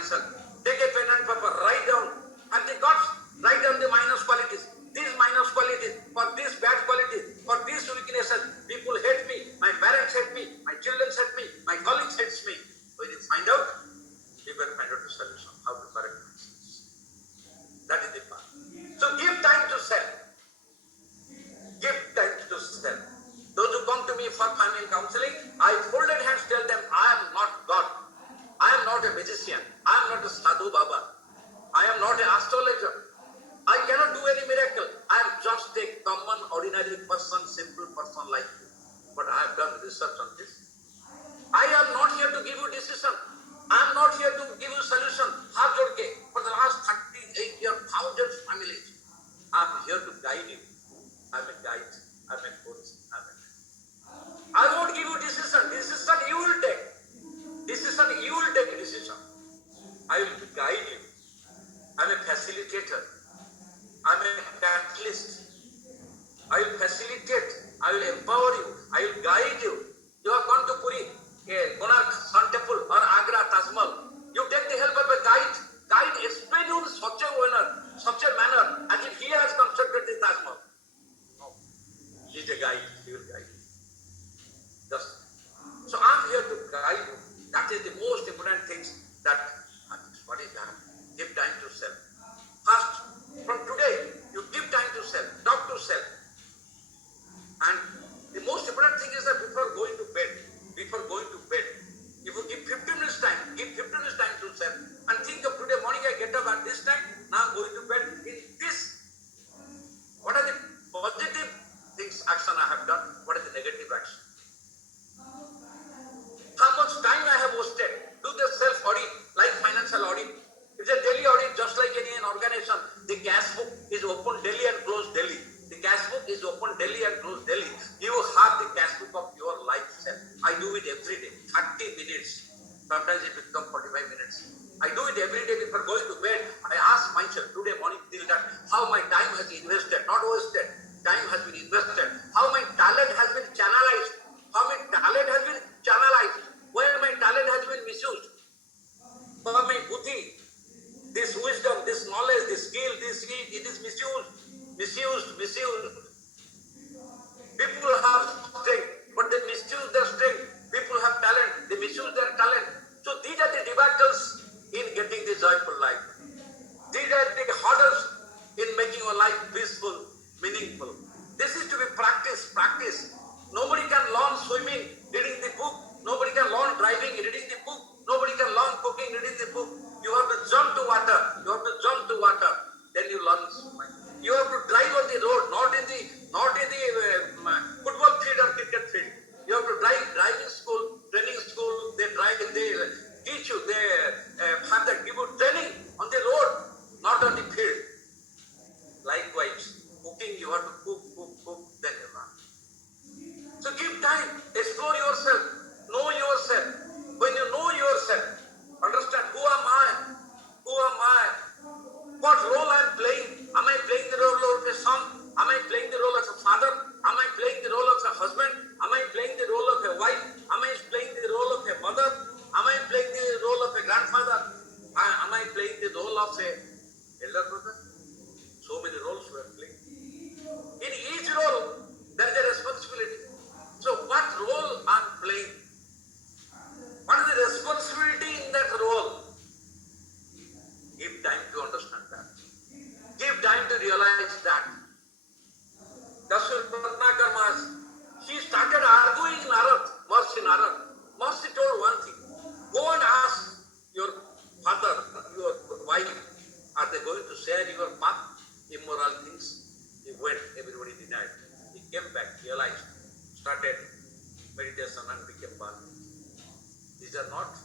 myself. Take a pen and paper, write down, and the gods write down the minus qualities. These minus qualities, for these bad qualities, for these weaknesses, people hate me, my parents hate me, my children hate me, my colleagues hate me. When you find out, you can find out the solution, how to correct myself. That is the path. So give time to self. Give time to self. Those who come to me for family counseling, I folded hands tell them, I am not God. I am not a magician. I am not a sadhu baba. I am not an astrologer. I cannot do any miracle. I am just a common, ordinary person, simple person like you. But I have done research on this. I am not here to give you decision. I am not here to give you solution. Haath jod ke, for the last 38 years, thousands of families. I am here to guide you. I am a guide. I am a coach. I won't give you decision. Decision you will take. Decision you will take decision. I will guide you. I am a facilitator. I am a catalyst. I will facilitate. I will empower you. I will guide you. You have gone to Puri, Konark, Sun Temple, or Agra, Taj Mahal. You take the help of a guide. Guide explain you in such a manner as if he has constructed the Taj Mahal. No. He is a guide. He will guide you. So I am here to guide you. That is the most important things that, what is that? Give time to self. First, from today, you give time to self, talk to self. And the most important thing is that before going to bed, if you give 15 minutes time, give 15 minutes time to self, and think of today morning I get up at this time, now I'm going to bed in this. What are the positive things, action I have done? What is the negative action? How much time I have wasted? Do the self-audit, like financial audit. It's a daily audit, just like any organization. The cash book is open daily and closed daily. The cash book is open daily and closed daily. You have the cash book of your life self. I do it every day, 30 minutes. Sometimes it becomes 45 minutes. I do it every day before going to bed. I ask myself today morning till that how my time has been invested, not wasted. Time has been invested. How my talent has been channelized. How my talent has been channelized. Where my talent has been misused. For my buddhi, this wisdom, this knowledge, this skill, it is misused. People have strength, but they misuse their strength. People have talent, they misuse their talent. So these are the debacles in getting the joyful life. These are the hurdles in making your life peaceful, meaningful. This is to be practiced. Nobody can learn swimming reading the book. Nobody can learn driving reading the book. Nobody can learn cooking reading the book. You have to jump to water. Then you learn swimming. You have to drive on the road, not in the football field or cricket field. You have to drive driving school, training school. They teach you. They have that give you training on the road, not on the field. Likewise, cooking you have to cook, then you learn. So give time, explore yourself, know yourself. When you know yourself, understand who am I? What role I am playing? Am I playing the role of a son? Am I playing the role of a father? Am I playing the role of a husband? Am I playing the role of a wife? Am I playing the role of a mother? Am I playing the role of a grandfather? Am I playing the role of a elder brother? So many roles we are playing. In each role, there is a responsibility. So what role I am playing? What is the responsibility in that role? Give time to understand that. Give time to realize that. Dashrath Bhatnagar Maharaj, he started arguing Maharishi Narad. Maharishi told one thing. Go and ask your father, your wife, are they going to share your path, immoral things? He went, everybody denied. He came back, realized, started meditation and became one. These are not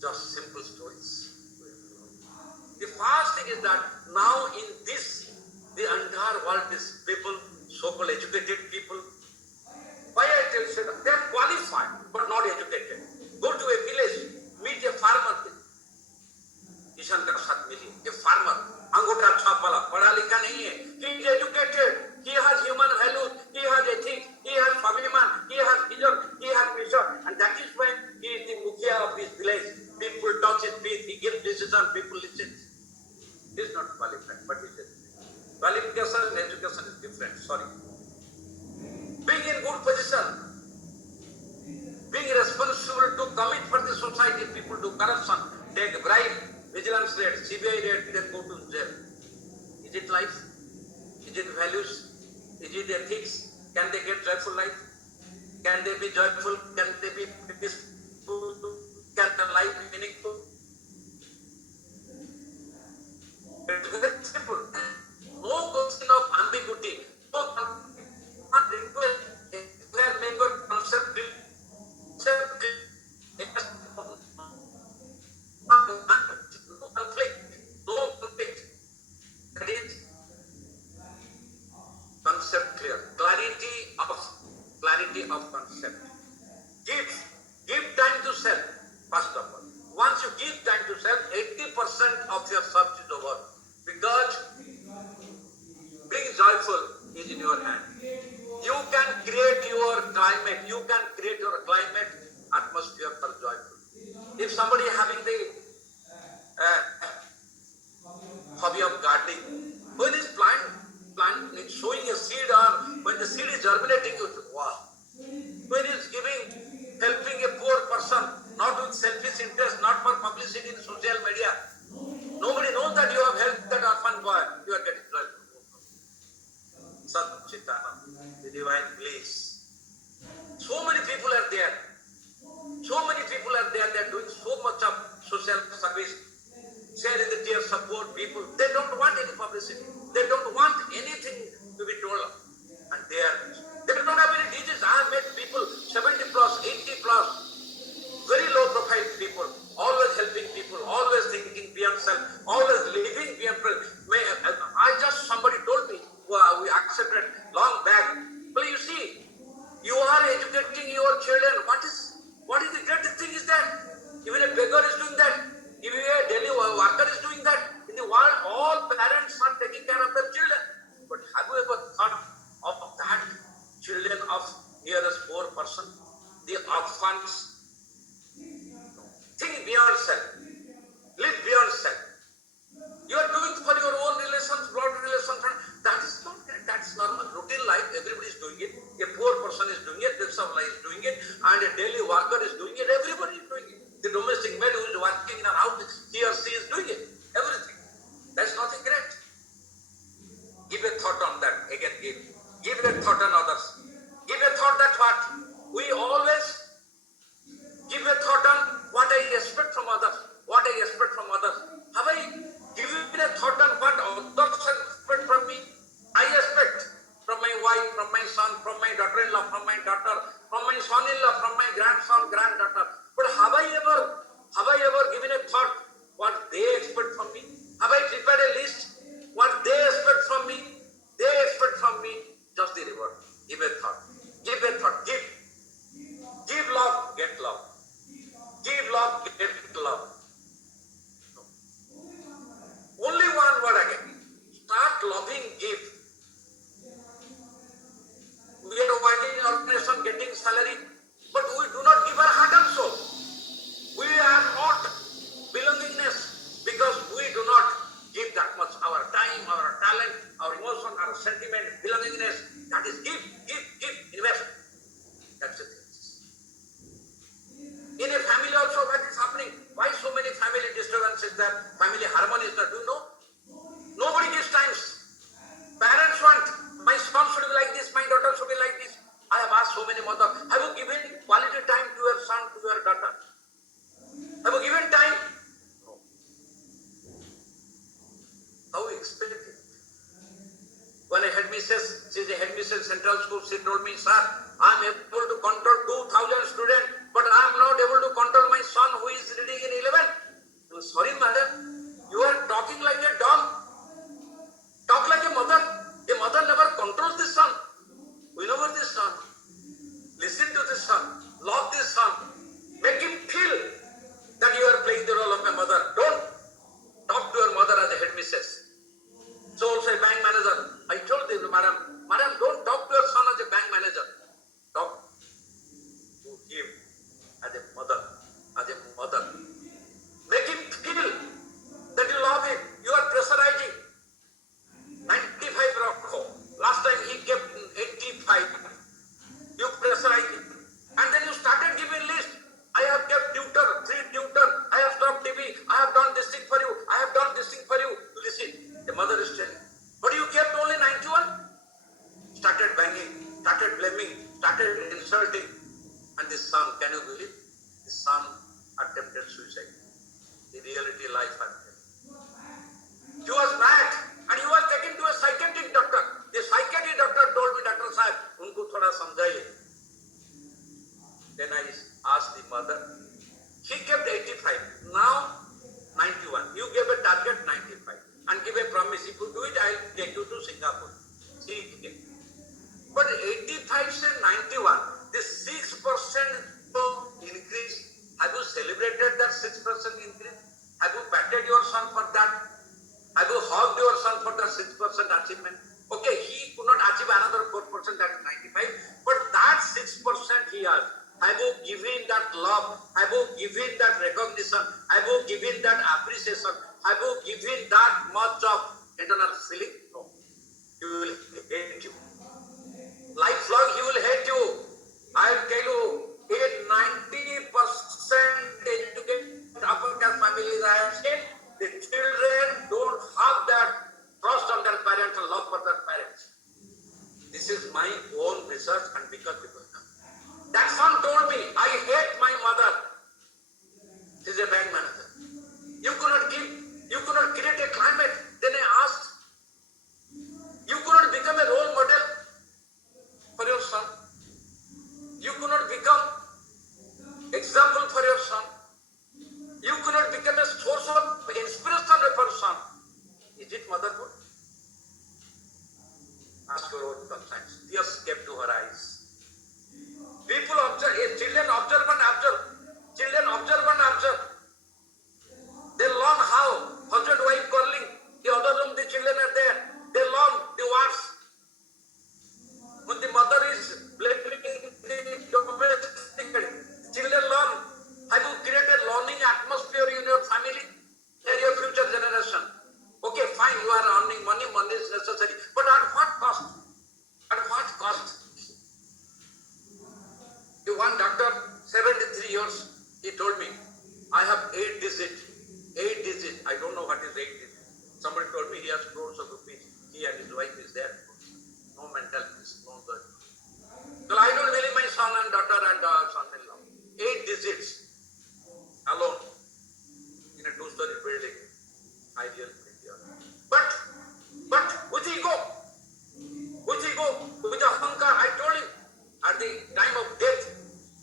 just simple stories. The first thing is that now in this, the entire world, these people, so-called educated people, why I tell you that they are qualified but not educated. Go to a village, meet a farmer, किसान का साथ मिलिए, a farmer, अंगूठा छाप वाला, पढ़ा लिखा नहीं है, he is educated, he has human values, he has ethics, he has स्वाभिमान, he has vision, he has mission, and that is when he is the mukhya of his village. People touch his position, people listen. He is not qualified, but he is. Qualification and education is different, sorry. Being in good position, being responsible to commit for the society, people do corruption, take bribe, vigilance raid, CBI raid, they go to jail. Is it life? Is it values? Is it ethics? Can they get joyful life? Can they be joyful? Can they be peaceful? Can their life be meaningful? It's very simple. No question of ambiguity. No request. Where member concept no conflict. No conflict. That is concept clear. Clarity of concept. Give time to self, first of all. Once you give time to self, 80% of your search is over. Because being joyful is in your hand. You can create your climate. You can create your climate atmosphere for joyful. If somebody having the hobby of gardening, when his plant is showing a seed, or when the seed is germinating, you think, wow. When he's helping a poor person, not with selfish interest, not for publicity in social media, nobody knows that you have helped that orphan boy, you are getting joyful. Sat Chitana, the divine bliss. So many people are there. They are doing so much of social service, sharing the tears, support people. They don't want any publicity. They don't want anything to be told of. And they don't have any disease. I have met people 70 plus, 80 plus, very low profile people, always helping people, always thinking beyond self, always living beyond self. Somebody told me, we accepted long back. Well, you see, you are educating your children. What is the greatest thing is that? Even a beggar is doing that. Even a daily worker is doing that. In the world, all parents are taking care of their children. But have you ever thought of that? Children of nearest poor person, the orphans. Think beyond self. Live beyond self. You are doing for your own relations, blood relations. That's normal. Routine life, everybody is doing it. A poor person is doing it, Dipsavla is doing it, and a daily worker is doing it. Everybody is doing it. The domestic maid who is working in her house, he or she is doing it. Everything. That's nothing great. Give a thought on that. Again, give a thought on others. Give a thought that what? We always give a thought on what I expect from others. What I expect from others. Have I given a thought on what others expect from me? I expect from my wife, from my son, from my daughter-in-law, from my daughter, from my son-in-law, from my grandson, granddaughter. But have I ever given a thought what they expect from me? Have I prepared a list what they expect from me? They expect from me just the reward. Give a thought. Give a thought. Give love, get love. Give love, get love. No. Only one word again. Start loving, give. We are working in organization, getting salary, but we do not give our heart and soul. We are not belongingness because we do not give that much our time, our talent, our emotion, our sentiment, belongingness. That is give, invest. That's it. In a family also, what is happening? Why so many family disturbances there? Family harmony is there. Do you know? Nobody gives times. Parents want, my son should be like this, my daughter should be like this. I have asked so many mothers, have you given quality time to your son, to your daughter? Have you given time? No. How expect it? When a headmistress, she is a headmistress in Central School, she told me, sir, I am able to control 2,000 students, but I am not able to control my son who is reading in 11. Sorry, madam, you are talking like a dog. Talk like a mother. A mother never controls the son. Win over this son. Listen to this son. Love this son. Make him feel that you are playing the role of a mother. Don't talk to your mother as a headmistress. So also a bank manager. I told him, madam, don't talk to your son as a bank manager. Talk to him as a mother. Make him feel suicide. The reality life I'm telling. He was mad and he was taken to a psychiatric doctor. The psychiatric doctor told me, Dr. Sahib, unko thoda samjhaiye. Then I asked the mother. He kept 85. Now 91. You gave a target 95 and give a promise. If you do it, I'll take you to Singapore. See, but 85 to 91, this 6% increase. Have you celebrated that 6% increase? Have you patted your son for that? Have you hugged your son for that 6% achievement? Okay, he could not achieve another 4%, that is 95, but that 6% he has. Have you given that love? Have you given that recognition? Have you given that appreciation? Have you given that much of internal feeling? No. He will hate you. Lifelong he will hate you. I will tell you, in 90% educated upper caste families I have seen, the children don't have that trust on their parents and love for their parents. This is my own research and because people come. That son told me, I hate my mother. She is a bank manager. You could not create a climate. Then I asked, you could not become a role model for your son. You could not become example for your son. You could not become a source of inspiration for your son. Is it motherhood? Ask your own conscience. Tears came to her eyes. People observe, children observe and observe. Children observe and observe. They learn how husband wife quarreling. The other room the children are there. They learn the words. When the mother is blaming the domestic, children learn. Have you created learning atmosphere in your family? And your future generation. Okay, fine, you are earning money, money is necessary. But at what cost? At what cost? The one doctor, 73 years, he told me, I have 8 digits. I don't know what is 8 digits. Somebody told me he has crores of rupees. He and his wife is there. No mental peace, no good. So I don't believe my son and daughter and son-in-law. 8 digits alone in a 2-story building. Ideal pretty. But with ego, with ahankar, I told him at the time of death,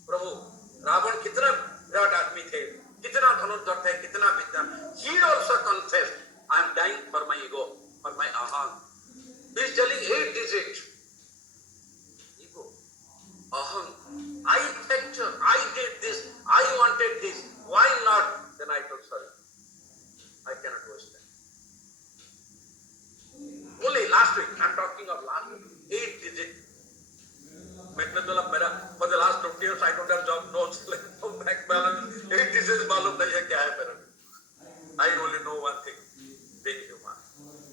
Prabhu, Ravan kitna virat aadmi the, kitna dhanuddhar the, kitna vidyan. He also confessed, I am dying for my ego, for my aham. He is telling 8 digits. Ego, aham. I lecture, I did this, I wanted this. Why not? Then I told, sorry, I cannot waste that. Only last week, I am talking of last week, 8 digits. For the last 20 years, I don't have job, no bank balance. 8 digits, मालूम नहीं है क्या है मेरा. I only know one thing, being human.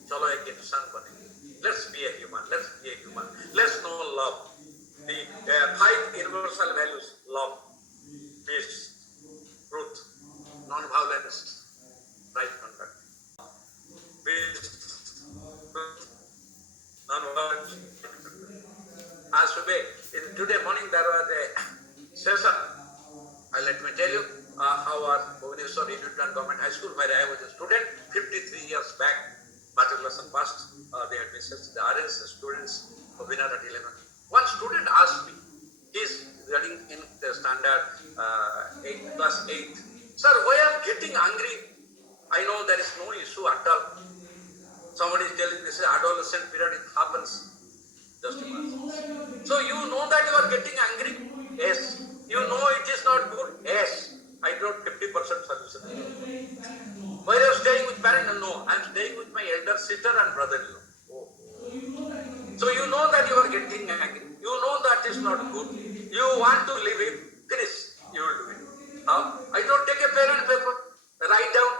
चलो एक इंसान बने. Let's be a human. Let's know love. The 5 universal values: love, peace, truth, non-violence, right conduct. Peace, truth, non-violence. As today morning there was a session. Let me tell you how was Bhubaneswar Union Government High School, where I was a student 53 years back. Matriculation passed. They had been the RS students for winner at 11. One student asked me, he is studying in the standard 8, class 8. Sir, why I am getting angry? I know there is no issue at all. Somebody is telling this is adolescent period, it happens. Just imagine. So you know that you are getting angry? Yes. You know it is not good? Yes. I got 50% solution. Where are you staying with parents? No, I am staying with my elder sister and brother-in-law. Oh. So you know that you are getting angry. You know that is not good. You want to leave it. Finish. You will do it. How? I don't take a pen and paper. Write down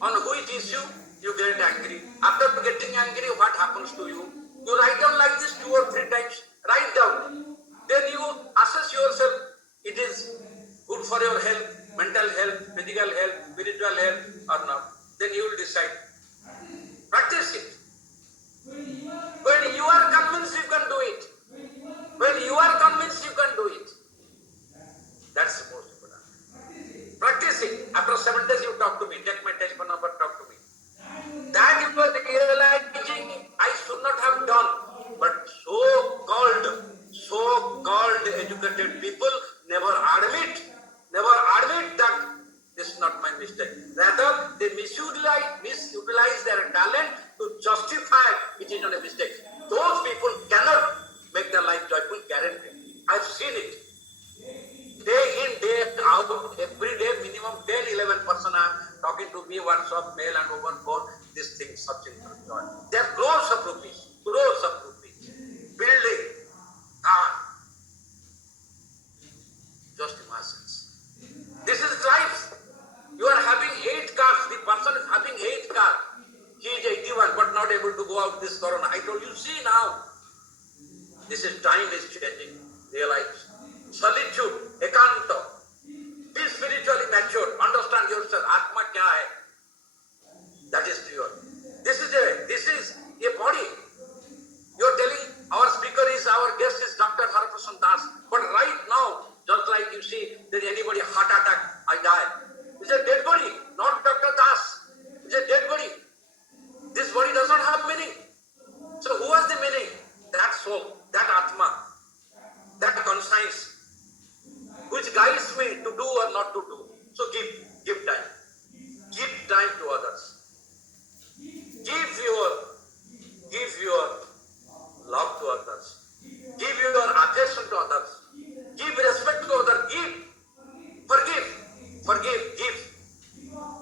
on which issue you get angry. After getting angry, what happens to you? You write down like this 2 or 3 times. Write down. Then you assess yourself. It is good for your health, mental health, physical health, spiritual health or not. Then you will decide. Practice it. When you are convinced you can do it. When you are convinced you can do it. That's the most important. Practice it. After 7 days, you talk to me. Take my telephone number, talk to me. That you were realizing I should not have done. But so-called educated people never admit that this is not my mistake. Rather, they misutilize their talent to justify it is not a mistake. Those people cannot make their life joyful, guaranteed. I've seen it. Day in, day out, every day, minimum 10-11 person are talking to me, WhatsApp, mail and over phone, this thing, such thing. They have crores of rupees, building, just imagine. This is life. You are having 8 cars, the person is having 8 cars. He is 81 but not able to go out this corona. I told you, see now. This is time is changing. Realize. Solitude, ekanta. Be spiritually mature. Understand yourself. Atma kya hai? That is pure. This is a body. You are telling our speaker is, our guest is Dr. Haraprasad Das. But right now, just like you see, there is anybody heart attack, I die. It's a dead body, not Dr. Das. It's a dead body. This body does not have meaning. So who has the meaning? That soul, that Atma, that conscience, which guides me to do or not to do. So give time. Give time to others. Give your love to others. Give your affection to others. Give respect to others. Forgive.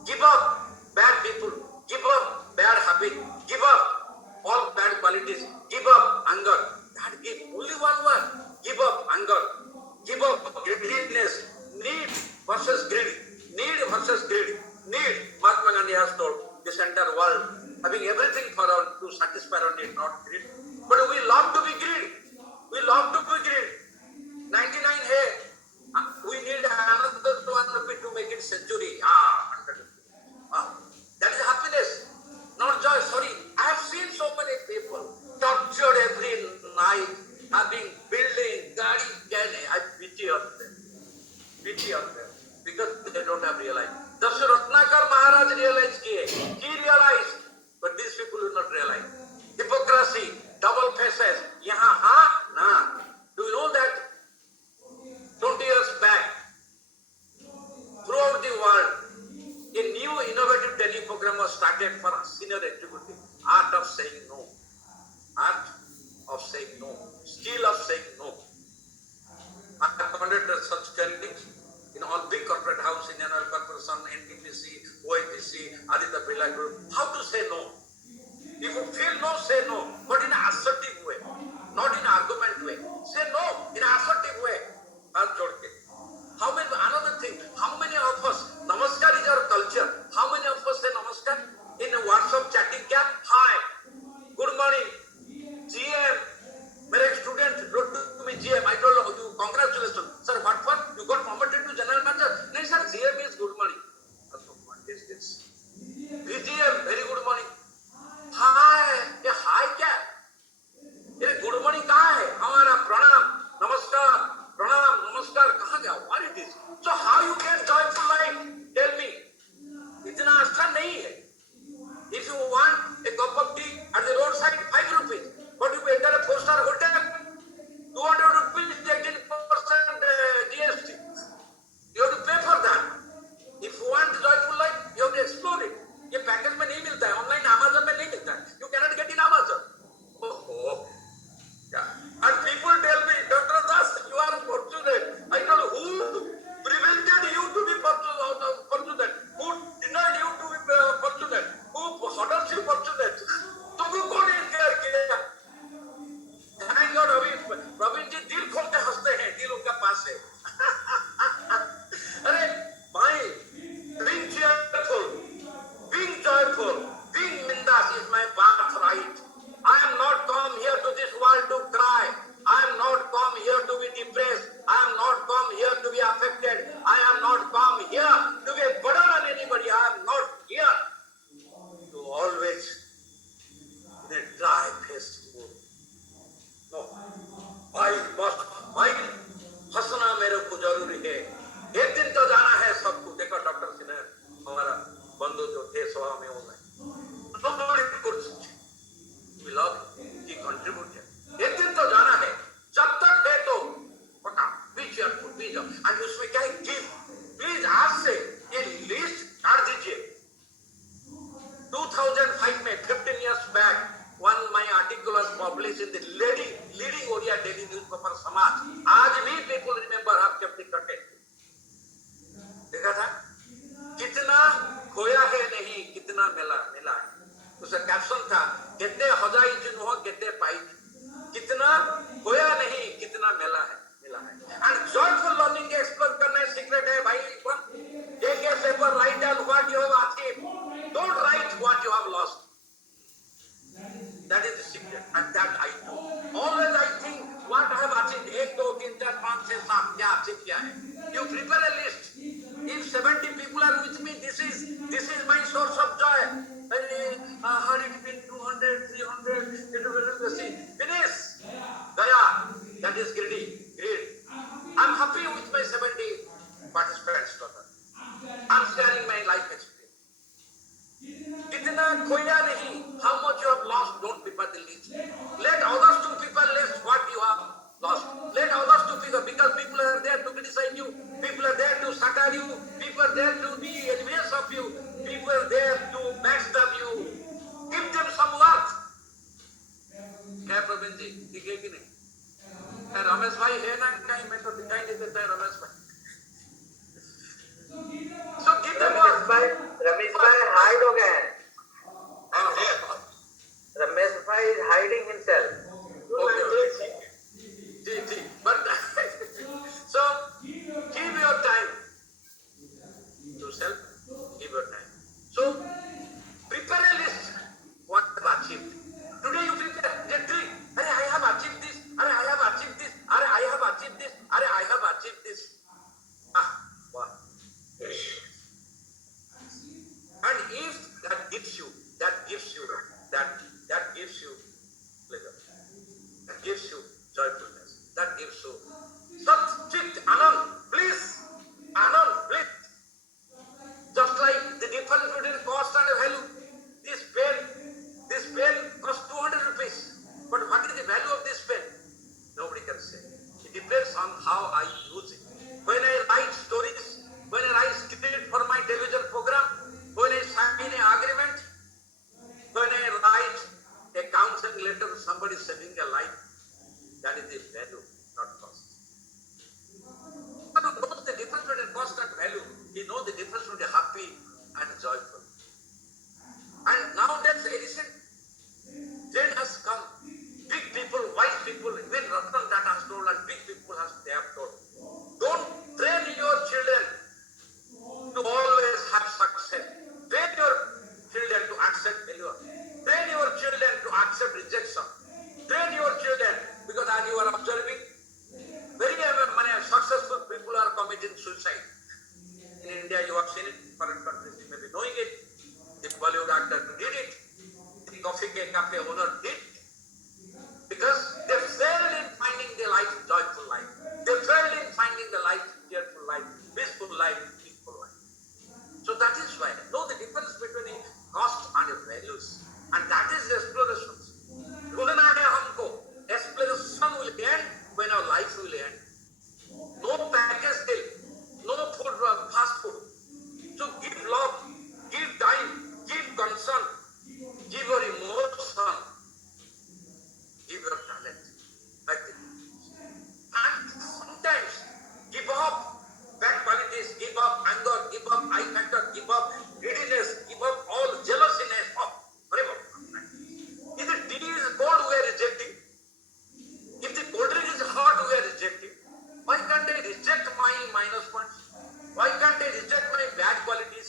Give up bad people. Give up bad habits. Give up all bad qualities. Give up anger. That give only one word. Give up anger. Give up greediness. Need versus greed. Need. Mahatma Gandhi has told this entire world having everything for all to satisfy our need, not greed. But we love to be greedy. 99 hey. We need another 200 rupees to make it century. 100 rupees. That is happiness, not joy. Sorry, I have seen so many people tortured every night, having building, gadi, I pity on them. Because they don't have realized. Dasya Ratnakar Maharaj realized he realized, but these people will not realize. Hypocrisy, double faces, yahan ha, na. Do you know that 20 years back, throughout the world, a new innovative Delhi program was started for senior executive. Art of saying no. Skill of saying no. I have conducted such trainings in all big corporate house, Indian Oil Corporation, NTPC, ONGC, Aditya Birla Group. How to say no? If you feel no, say no, but in an assertive way, not in an argument way. Say no in an assertive way. Another thing, how many of us, Namaskar is our culture. How many of us say Namaskar in a WhatsApp chatting gap? Hi, good morning, GM. मेरा एक student wrote to me, GM, I told you, congratulations. Sir, what for? You got promoted to general manager? No, sir, GM is good morning. What is this? VGM, very good morning. Hi, ये hi क्या? ये good morning कहाँ है? हमारा प्रणाम, नमस्कार, कहाँ गया? What it is? स्वभाव में होगा. Nobody puts. We love him. He contributed. एक दिन तो जाना है. जब तक है तो पका. Be cheerful. Be joyful. And उसमें क्या है? Give. Please आज से ये लिस्ट काट दीजिए. 2005 में 15 years back, one my article was published in the leading Odia daily newspaper Samaj. आज भी people remember have kept the content. देखा था? कितना खोया है नहीं, कितना मिला है. उसका कैप्शन था, कितने हजाई जिन्हों कितने पाई. कितना खोया नहीं, कितना मिला है. And joyful learning के explore करना secret है भाई. Take a paper, write down what you have achieved. Don't write what you have lost. That is the secret, and that I do. Always I think what I have achieved. 1, 2, 3, 4, 5, 6, 7 क्या achieve किया है. You prepare a list. If 70 people are with me, this is my source of joy. Had it been 200, 300, it will be finish. Gaya, that is greed. I'm happy with my 70 participants total. I'm sharing my life experience. कितना खोया नहीं, how much you have lost, don't prepare the list. Let others to prepare list what you have lost. Let others to figure, because people are there to criticize you, people are there to satire you, people are there to be envious of you, people are there to backstab you. Give them some work. क्या प्रवीण जी, ठीक है कि नहीं? रमेश भाई है ना कहीं, मैं तो दिखाई नहीं देता है रमेश भाई. So give them work. Ramesh भाई हाइड हो गए हैं. रमेश भाई is hiding himself. Okay. But so give your time to self. Give your time. So prepare a list. What you have achieved. Today you prepare. Just do it. I have achieved this. I have achieved this. I have achieved this. I have achieved this. Wow. And if that gives you pleasure, that gives you joyfulness, that gives you such strict Anand, please. Just like the difference between cost and value. This pen costs 200 rupees. But what is the value of this pen? Nobody can say. It depends on how I use it. When I write stories, when I write script for my television program, when I sign an agreement, when I write a counseling letter to somebody saving a life, that is the value, not cost. But who knows the difference between cost and value? He knows the difference between happy and joyful. And nowadays, a recent trend has come. Big people, wise people, even Ratan Tata has told, and big people they have told. Don't train your children to always have success. Train your children to accept failure. Train your children to accept rejection. Train your children, because as you are observing, very many successful people are committing suicide. In India, you have seen it. Foreign countries, you may be knowing it. The Bollywood actor did it. The coffee cafe owner did. Because they failed in finding the life, joyful life. They failed in finding the life, cheerful life, peaceful life, peaceful life. So that is why, know the difference between the cost and the values. And that is the exploration. ढूंढना है हमको. Exploration will end when our life will end. No package deal, no food, fast food. So give love, give time, give concern, give your emotion, give your talent. Like this. And sometimes give up bad qualities, give up anger, give up eye factor, give up greediness, give up all jealousiness. If the tea is cold, we are rejecting. If the cold drink is hot, we are rejecting. Why can't I reject my minus points? Why can't I reject my bad qualities?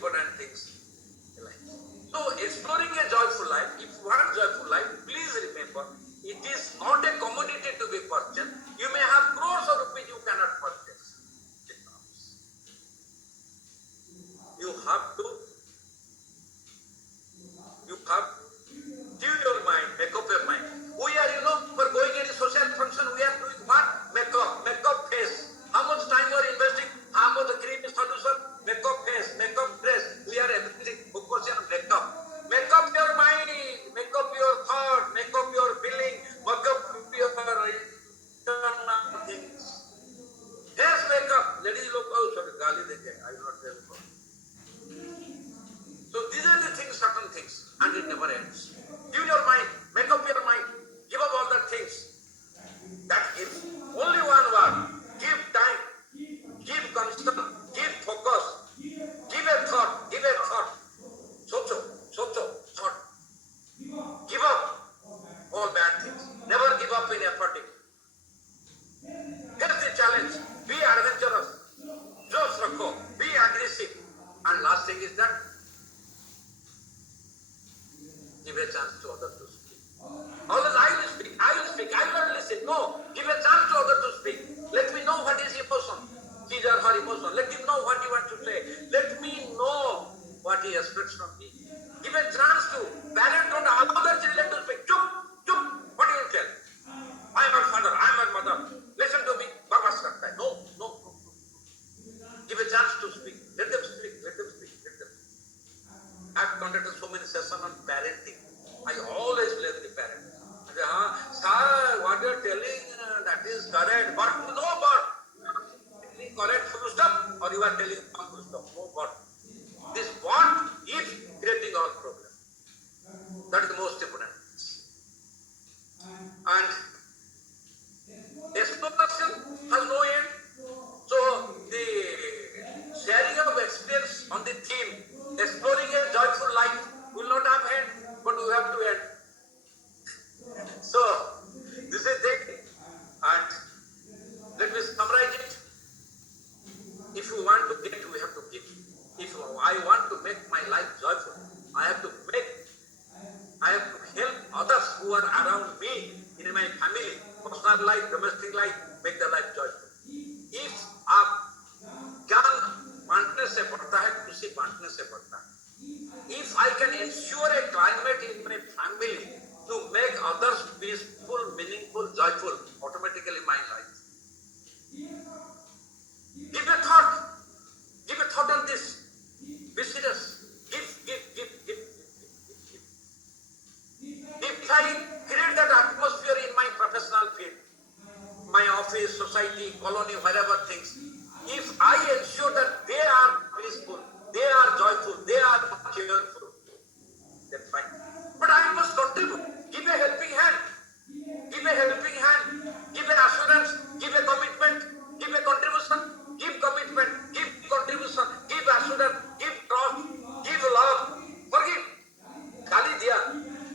important things in life. So exploring a joyful life, if you want joyful life, please remember, it is not a commodity to be purchased. You may have crores of rupees, you cannot purchase. You have to tune your mind, make up your mind. We are, for going any social function, we are doing what? Make up face. How much time we are investing? How much the cream solution? Make up face, make up dress. We are everything focusing on make up. Make up your mind, make up your thought, make up your feeling, make up your internal things. Just wake up. Ladies look, oh sorry, gali denge. I will not tell you. So these are the things, certain things, and it never ends. Give your mind, make up your mind, give up all the things. That is only one word. Give time, give constant, give focus, give a thought. Socho, thought. Give up all bad things. Never give up in efforting. Here's the challenge. Be adventurous. Josh rakho. Be aggressive. And last thing is that give a chance to others to speak. Always I will speak, I will not listen. No, give a chance to others to speak. Let me know what is emotion, his or her emotion. Let him know what you want to say. Let me know what he expects from me. Give a chance to parents don't allow their children to speak. Chup, what do you tell? I am your father, I am your mother. Listen to me. Baba Sakta. No. Give a chance to speak. Let them speak. I've conducted so many sessions on parenting. I always blame the parent. Sir, what you are telling, that is correct. But no, but correct full stop, or you are telling full stop. No, but this what is creating our problem. That is the most important. And exploration has no end. So the sharing of experience on the theme, exploring a joyful life, will not have end, but we have to end. So, this is it. And let me summarize it. If you want to get, we have to give. If I want to make my life joyful, I have to help others who are around me, in my family, personal life, domestic life, make the life joyful. If ज्ञान बांटने से बढ़ता है, खुशी बांटने से बढ़ता है. If I can ensure a climate in my family to make others peaceful, meaningful, joyful, automatically my life. Give a thought on this. Be serious. Give. If I create that atmosphere in my professional field, my office, society, colony, wherever things, if I ensure that they are peaceful, they are joyful, they are cheerful, then fine. But I must contribute. Give a helping hand. Give an assurance, give a commitment, give a contribution, give commitment, give contribution, give assurance, give trust, give love. Forgive. Kali diya.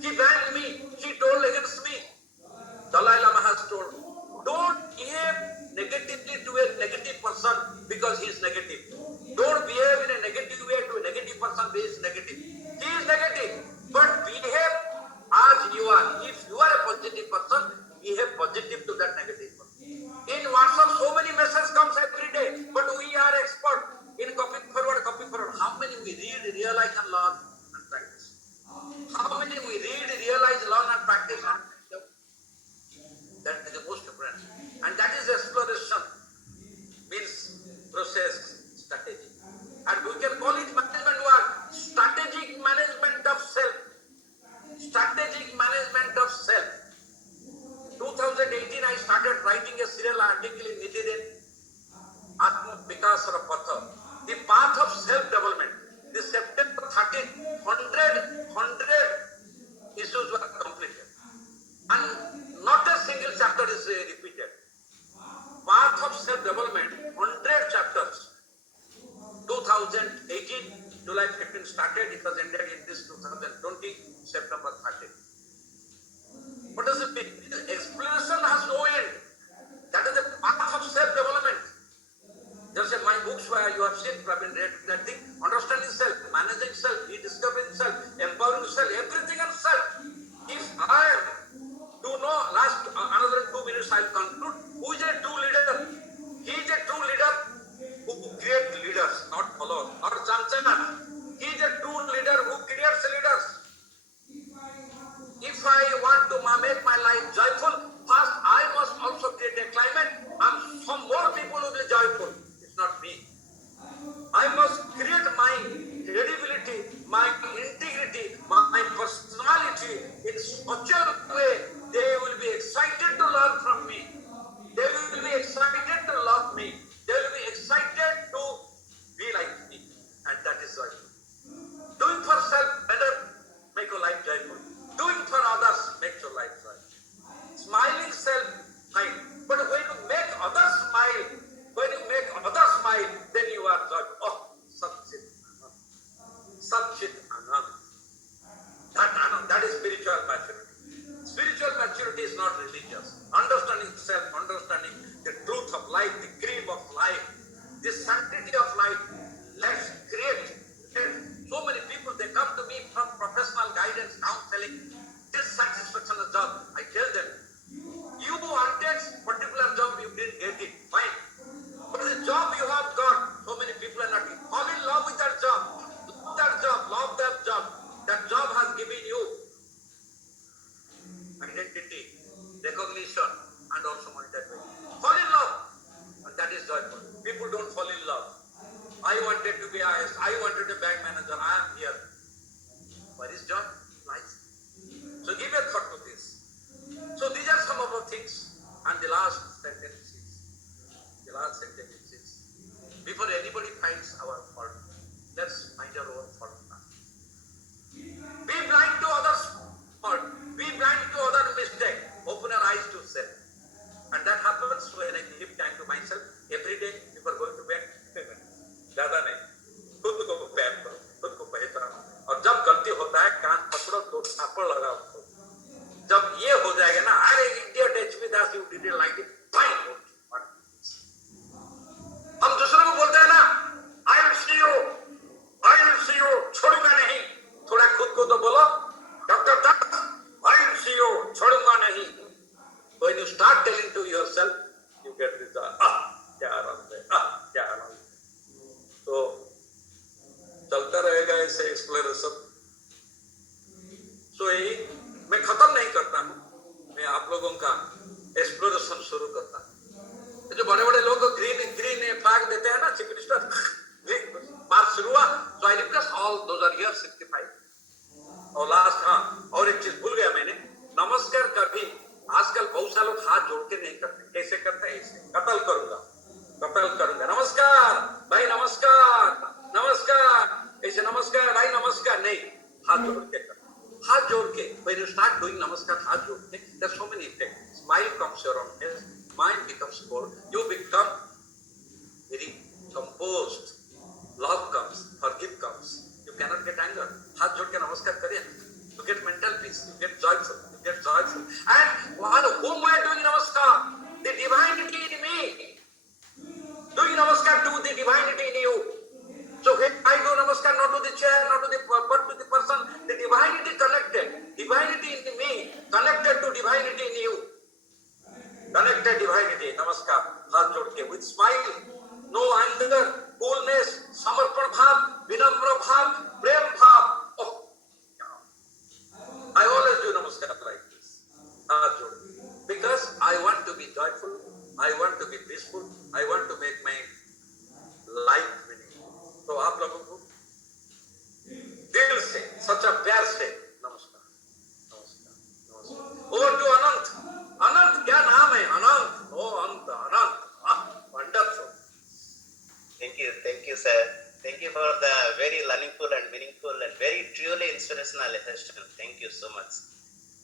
He banned me. He told against me. Dalai Lama has told, don't behave negatively to a negative person because he is negative. Don't behave in a negative way to a negative person who is negative. He is negative, but behave as you are. If you are a positive person, behave positive to that negative person. In WhatsApp, so many messages comes every day, but we are expert in copy forward. How many we read, realize and learn and practice? How many we read, realize, learn and practice? That is the most important. And that is exploration, means process, strategy. And we can call it management work, strategic management of self. Strategic management of self. 2018, I started writing a serial article in Nitirin, Atma Vikasara Patha, the path of self-development. This September 13th, 100 issues were completed. And not a single chapter is repeated. Path of self-development, 100 chapters. 2018, July 15 started, it was ended in this 2020, September 13. What does it mean? Exploration has no end. That is the path of self-development. Just like my books where you have seen, Praveen read that thing, understanding self. God. Or Chancana, he is a true leader who creates leaders. If I want to make my life joyful, first I must also create a climate and some more people will be joyful. It's not me. I must create my credibility, my integrity, my personality in such a way they will be excited to learn from me. They will be excited to love me. They will be excited to be like me. And that is joyful. Doing for self better, make your life joyful. Doing for others makes your life joyful. Smiling self, fine. But when you make others smile, then you are joyful. Oh, Satchit Anand. Satchit Anand. That Anand, that is spiritual maturity. Spiritual maturity is not religious. Understanding self, understanding the truth of life, the cream of life, the sanctity of life. Let's create. So many people, they come to me from professional guidance, counseling, dissatisfaction of job. I tell them, you wanted particular job, you didn't get it, fine. But the job you have got, so many people are not. Fall in love with that job. Love that job, love that job. That job has given you identity, recognition, and also monetary value. Fall in love, and that is joyful. People don't fall in love. I wanted to be IS, I wanted a bank manager, I am here. Where is joy? Lies. So give a thought to this. So these are some of the things. And the last sentence is, before anybody finds our fault, let's find our own fault now. Be blind to others' fault. Be blind to other mistake. Open our eyes to self. And that happens when I give time to myself every day before going to bed. ज्यादा नहीं, खुद को प्यार करो, खुद को पहचानो, और जब गलती होता है कान पकड़ो तो थापड़ लगाओ। जब ये हो जाएगा ना, अरे idiot HP Das, you didn't like it, fine. हम दूसरों को बोलते हैं ना, आई विल सी यू, छोड़ूंगा नहीं। थोड़ा खुद को तो बोलो, doctor Das, I will see you, छोड़ूंगा नहीं। When you start telling to yourself, you get this, क्या आराम है, क्या आराम है। तो चलता रहेगा ऐसे एक्सप्लोरेशन। सो यही मैं खत्म नहीं करता हूँ, मैं आप लोगों का एक्सप्लोरेशन शुरू करता हूँ। जो बड़े बड़े लोग ग्रीन फ्लैग देते हैं ना, चीफ मिनिस्टर, बात शुरू हुआ, so I request all those are here 65। और लास्ट, हाँ, और एक चीज भूल गया मैंने, नमस्कार कभी आजकल बहुत सारे लोग हाथ जोड़ के नहीं करते। कैसे करते हैं? ऐसे कतल करूंगा, नमस्कार भाई, नमस्कार, ऐसे नमस्कार भाई, नमस्कार नहीं, हाथ जोड़ के कर, हाथ जोड़ के। when you start doing नमस्कार हाथ जोड़ के, there are so many effects. Smile comes your own face, mind becomes cold, you become very composed, love comes, forgive comes, you cannot get anger. हाथ जोड़ के नमस्कार करिए, you get mental peace, you get joyful, and whom I doing namaskar? The divinity in me. Doing namaskar to the divinity in you. So when I do namaskar not to the chair, not to the but to the person, the divinity connected, divinity in me, connected to divinity in you. Connected divinity, namaskar, हाथ जोड़ के, with smile, no anger, coolness, samarpan bhav, vinamra bhav, prem bhav. Oh, I always do namaskar like this, हाथ जोड़ के, because I want to be joyful, I want to be peaceful, I want to make my life meaningful. तो आप लोगों को दिल से, सच्चा प्यार से नमस्कार, नमस्कार, नमस्कार। Over to अनंत, अनंत क्या नाम है? अनंत, ओ अनंत, अनंत, wonderful. Thank you, sir. Thank you for the very learningful and meaningful and very truly inspirational session. Thank you so much.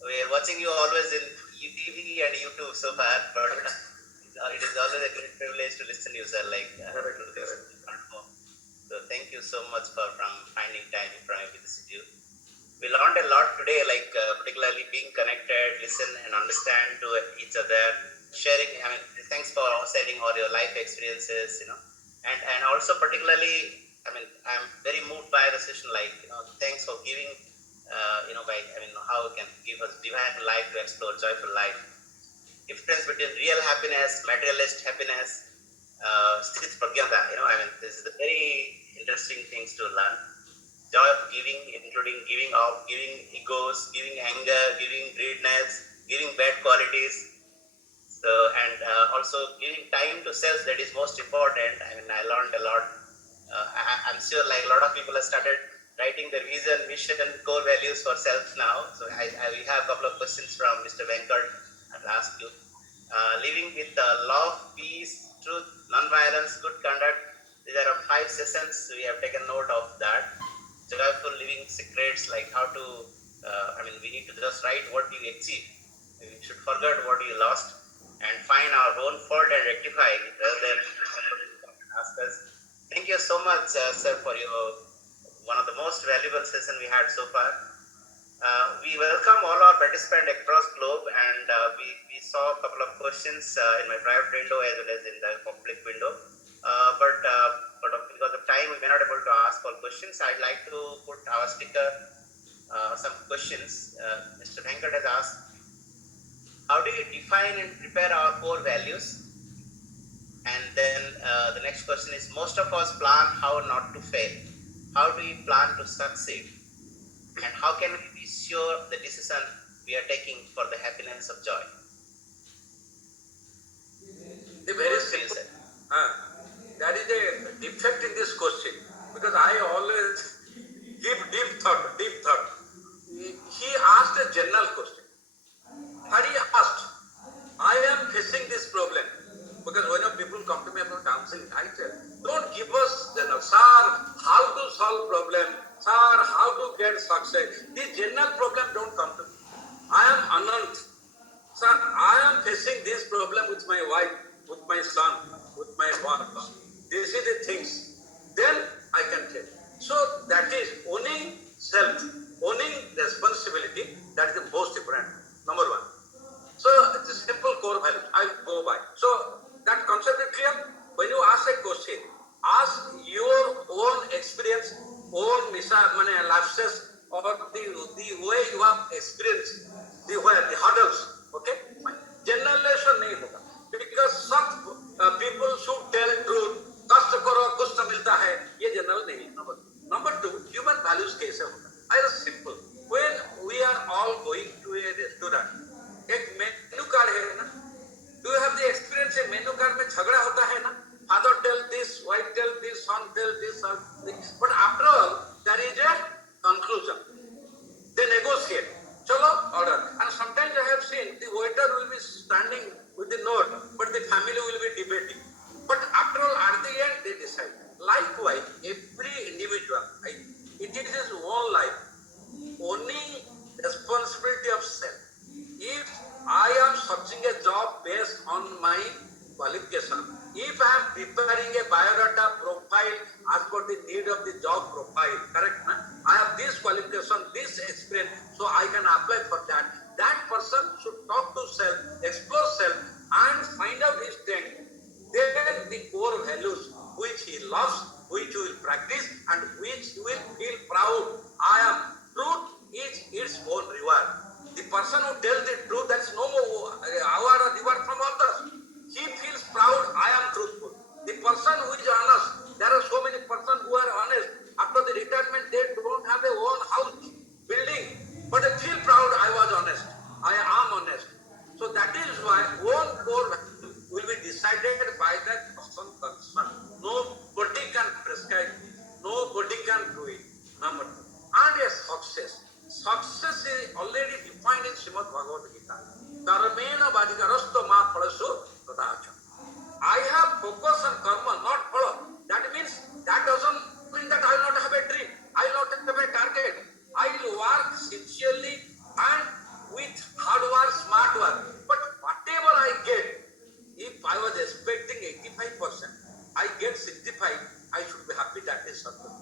We are watching you always in TV and YouTube so far, but it is always a great privilege to listen to you, sir. To this platform. So thank you so much for finding time from your busy schedule. We learned a lot today, particularly being connected, listen and understand to each other, sharing. I mean, thanks for sharing all your life experiences, and also particularly, I'm very moved by the session. Thanks for giving, how it can give us divine life to explore joyful life. Difference between real happiness, materialist happiness, sthit pragyata. This is the very interesting things to learn. Joy of giving, including giving of, giving egos, giving anger, giving greediness, giving bad qualities. So, and also giving time to self, that is most important. I mean, I learned a lot. I'm sure like a lot of people have started writing their vision, mission, core values for self now. So we have a couple of questions from Mr. Venkat. I'll ask you. Living with love, peace, truth, non-violence, good conduct. These are 5 sessions. We have taken note of that. Joyful living secrets, like how to, we need to just write what you achieve. We should forget what you lost and find our own fault and rectify it rather than ask us. Thank you so much, sir, for your one of the most valuable session we had so far. We welcome all our participants across globe, and we saw a couple of questions in my private window as well as in the public window. But because of time, we may not able to ask all questions. I'd like to put our speaker some questions. Mr. Venkat has asked, how do you define and prepare our core values? And then the next question is, most of us plan how not to fail. How do we plan to succeed? And how can we be sure the decision we are taking for the happiness of joy? The very simple. That is a defect in this question, because I always give deep thought. He asked a general question. And he asked, I am facing this problem. Because when people come to me about counseling, I tell, don't give us, sir, how to solve problem, sir, how to get success. The general problem don't come to me. I am Anant. Sir, I am facing this problem with my wife, with my son, with my work. These are the things. Then I can tell. So that is owning self, owning responsibility. That is the most important. Number 1. So it's a simple core value. I will go by. So that concept is clear. When you ask a question, ask your own experience, own lapses, or the way you have experienced the hurdles. Okay? Fine. Generalization nahi hoga. Because some people should tell truth. कष्ट करो कुछ तो मिलता है, ये general नहीं है. Number 2, human values कैसे होगा? I was simple. When we are all going to a restaurant, एक मेनू कार्ड है ना? Do you have the experience in menu card में झगड़ा होता है ना? Father tell this, wife tell this, son tell this, but after all, there is a conclusion. They negotiate. Chalo, order. And sometimes I have seen the waiter will be standing with the note, but the family will be debating. But after all, at the end, they decide. Likewise, every individual, it is his own life, owning responsibility of self. If I am searching a job based on my qualification, if I am preparing a biodata profile as per the need of the job profile, correct? Na? I have this qualification, this experience, so I can apply for that. That person should talk to self, explore self, and find out his strength. Then the core values which he loves, which he will practice, and which he will feel proud. I am. Truth is its own reward. The person who tells the truth, there is no more award or reward from others. He feels proud, I am truthful. The person who is honest, there are so many persons who are honest. After the retirement, they don't have their own house, building, but they feel proud, I was honest. I am honest. So that is why own core value will be decided by that person concerned. Nobody can prescribe, nobody can do it. Number 2. And a success. Success is already defined in Srimad Bhagavad Gita. Karmena vadikarasto ma phalashu tadacham. I have focus on karma, not phala. That means, that doesn't mean that I will not have a dream. I will not have a target. I will work sincerely and with hard work, smart work. But whatever I get, if I was expecting 85%, I get 65%, I should be happy that is success.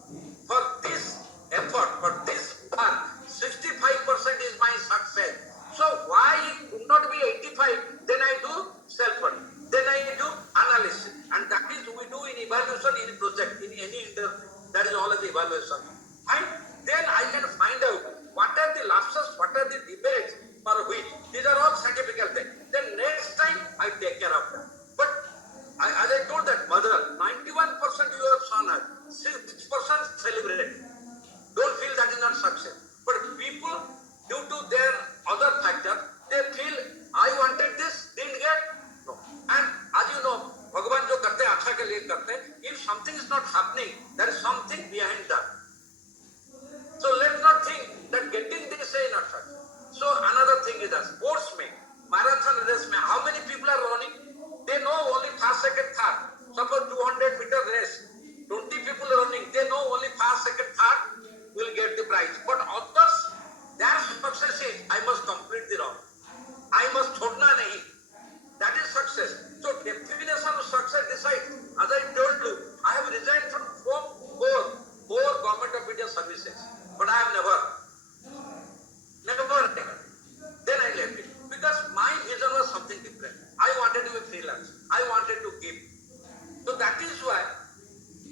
For this effort, for this work, 65% is my success. So why would not be 85? Then I do self-study. Then I do analysis. And that is we do in evaluation in project, in any industry. That is always evaluation. And then I can find out what are the lapses, what are the debates for which. These are all scientific things. Then next time I take care of that. But as I told that mother, 91% your son has, success. But people, due to their other factor, they feel I wanted this, didn't get. No. And as you know, Bhagavan जो करते हैं अच्छा के लिए करते हैं. If something is not happening, there is something behind that. So let's not think that getting this is not success. So another thing is that sports में, marathon race में, how many people are running? They know only first, second, third. Suppose 200-meter race, 20 people running, they know only first, second, third will get the prize. But others, their success is, I must complete the run. I must छोड़ना नहीं. That is success. So definition of success decides. As I told you, I have resigned from four government of India services, but I have never. Then I left it because my vision was something different. I wanted to be freelance. I wanted to give. So that is why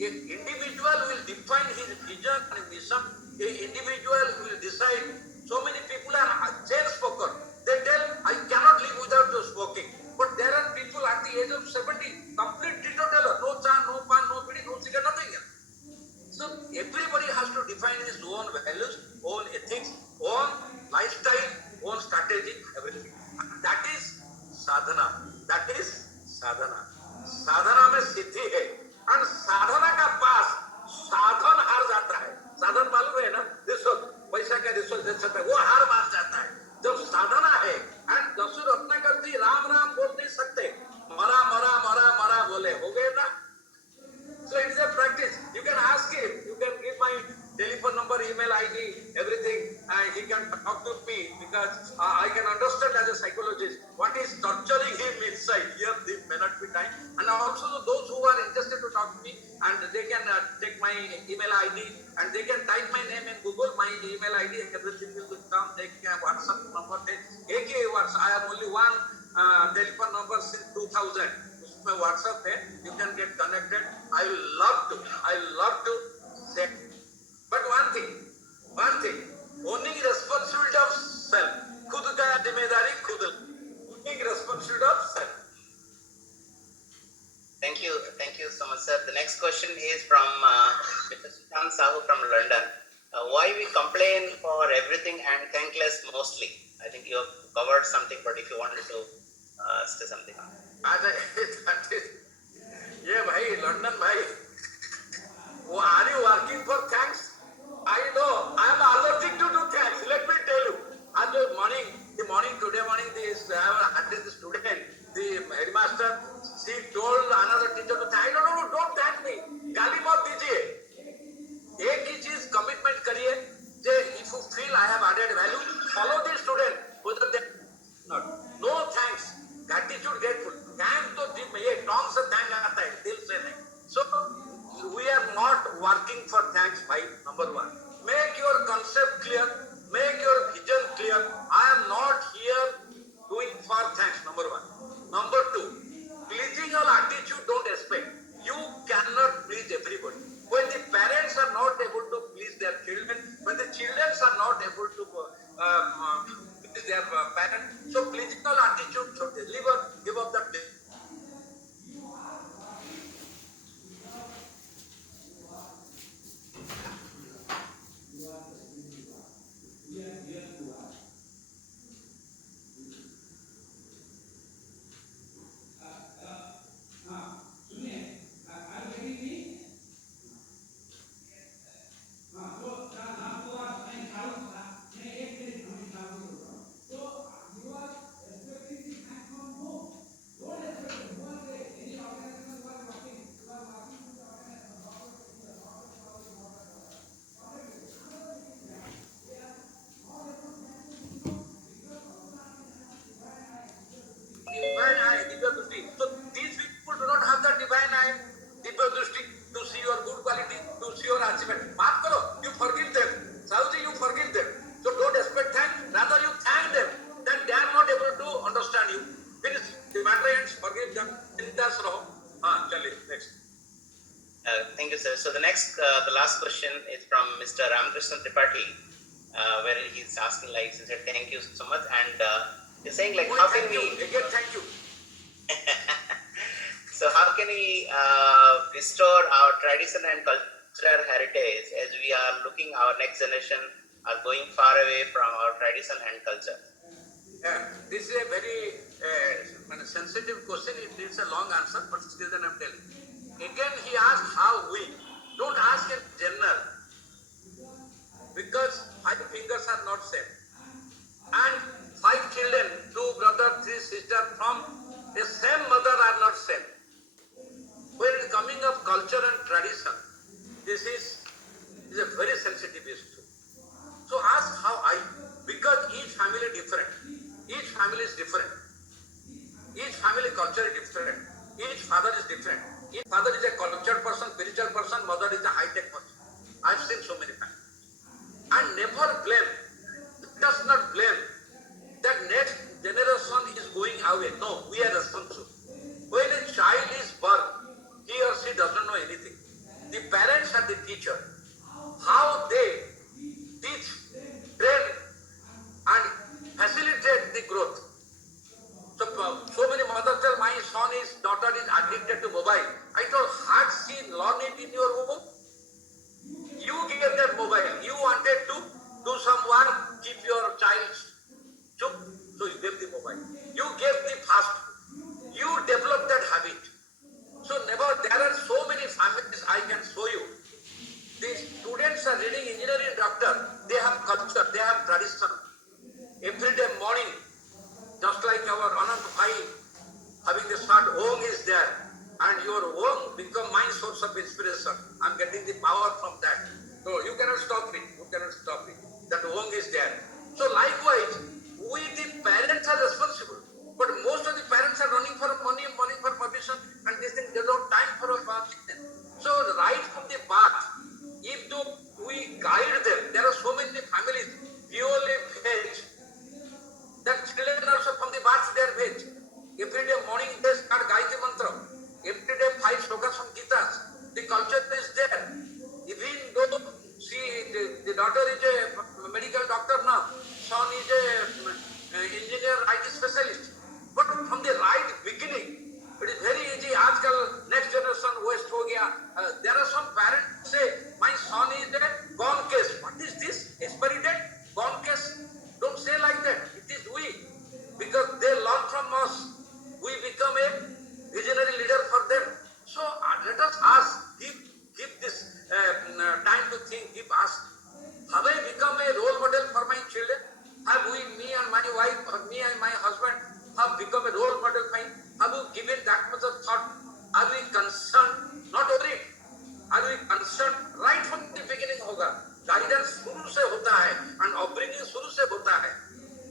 an individual will define his vision and mission. An individual will decide. So many people are chain smoker. They tell, I cannot live without smoking. But there are people at the age of 70, complete teetotaler, no cha, no pan, no pidi, no cigarette, nothing else. So everybody has to define his own values, own ethics, own lifestyle, own strategy, everything. And that is sadhana. That is sadhana. साधना में सिद्धि है और साधना का पास साधन हार जाता है. साधन मालूम है ना, रिश्वत, पैसा का रिश्वत दे सकता है, वो हार मान जाता है. जब साधना है एंड दसु रत्नाकर जी राम राम बोल नहीं सकते, मरा मरा मरा मरा बोले, हो गए ना. So it's a practice. You can ask him, you can give my telephone number, email ID, everything, and he can talk to me because I can understand as a psychologist what is torturing him inside. Here there may not be time. And also those who are interested to talk to me, and they can take my email ID and they can type my name in Google, my email ID, everything will come. They can WhatsApp number. I have only one telephone number since 2000. My WhatsApp है, you can get connected. I love to say. But one thing, owning responsibility of self. खुद का जिम्मेदारी खुद. Owning responsibility of self. Thank you so much, sir. The next question is from Mr. Shan Sahu from London. Why we complain for everything and thank less mostly? I think you have covered something, but if you wanted to say something on it. ये भाई London भाई, वो are you working for thanks? I know I am allergic to do thanks. Let me tell you. At the morning, today morning, I have addressed the student, the headmaster. She told another teacher to thank. No, don't thank me. गाली मत दीजिए. एक ही चीज commitment करिए. If you feel I have added value, follow the student. Whether they not. No thanks. Gratitude, grateful. Thank तो ये tong से thank आता है, दिल से नहीं. So we are not working for thanks, bhai. Number one, make your concept clear, make your vision clear. I am not here doing for thanks. Number one. Number two, pleasing your attitude don't expect. You cannot please everybody. When the parents are not able to please their children, when the children are not able to please their parents, so pleasing your attitude should deliver. Give up that. So these people do not have the divine eye, Divya Drushti, to see your good quality, to see your achievement. Maaf karo, you forgive them. Sauji, you forgive them. So don't expect thanks, rather you thank them. Then they are not able to understand you. Finish. The matter ends, forgive them. Indas raho. Chaliye, next. Thank you, sir. So the last question is from Mr. Ramakrishna Tripathi, where he's asking, like, he said, thank you so much, and he's saying, like, how can we... Again, thank you. So how can we restore our tradition and cultural heritage as we are looking our next generation are going far away from our tradition and culture. This is a very sensitive question. It needs a long answer, but still then I'm telling. Again, he asked how we. Don't ask in general, because 5 fingers are not same. And 5 children, 2 brothers, 3 sisters from the same mother are not same. When it coming of culture and tradition, this is a very sensitive issue. So ask how because each family is different. Each family is different. Each family culture is different. Each father is different. Each father is a cultured person, spiritual person, mother is a high-tech person. I've seen so many families. And never blame, does not blame that next generation is going away. No, we are responsible. When a child is born, he or she doesn't know anything. The parents are the teacher. How they teach, train and facilitate the growth. So many mothers tell my daughter is addicted to mobile. I told, had she learned it in your home? You gave that mobile. You wanted to do some work, keep your child chup, so you gave the mobile. You gave the fast food. You developed that habit. So there are so many families I can show you. The students are reading engineering, doctor. They have culture, they have tradition. Every day morning, just like our Anand Bhai having the short Om is there, and your Om become my source of inspiration. I'm getting the power from that. So you cannot stop it. You cannot stop it. That Om is there. So likewise, we the parents are responsible. But most of the parents are running for money for permission, and this thing, they don't time for a family. So right from the birth, if we guide them, there are so many families purely veg. That children also from the birth they are veg. Every day morning they start Gayatri Mantra. Every day 5 shlokas from Gitas. The culture is there. Even though the daughter is a medical doctor now, son is a engineer, IT specialist. But from the right beginning, it is very easy. Aajkal next generation waste ho gaya. There are some parents say, my son is a gone case. What is this? Expiry date? Gone case? Don't say like that. It is we. Because they learn from us. We become a visionary leader for them. So let us ask, give this time to think, ask, have I become a role model for my children? Have me and my wife, or me and my husband, have become a role model for me? Have we given that much of thought? Are we concerned? Not worried. Are we concerned? Right from the beginning hoga. Guidance shuru se hota hai, and upbringing shuru se hota hai.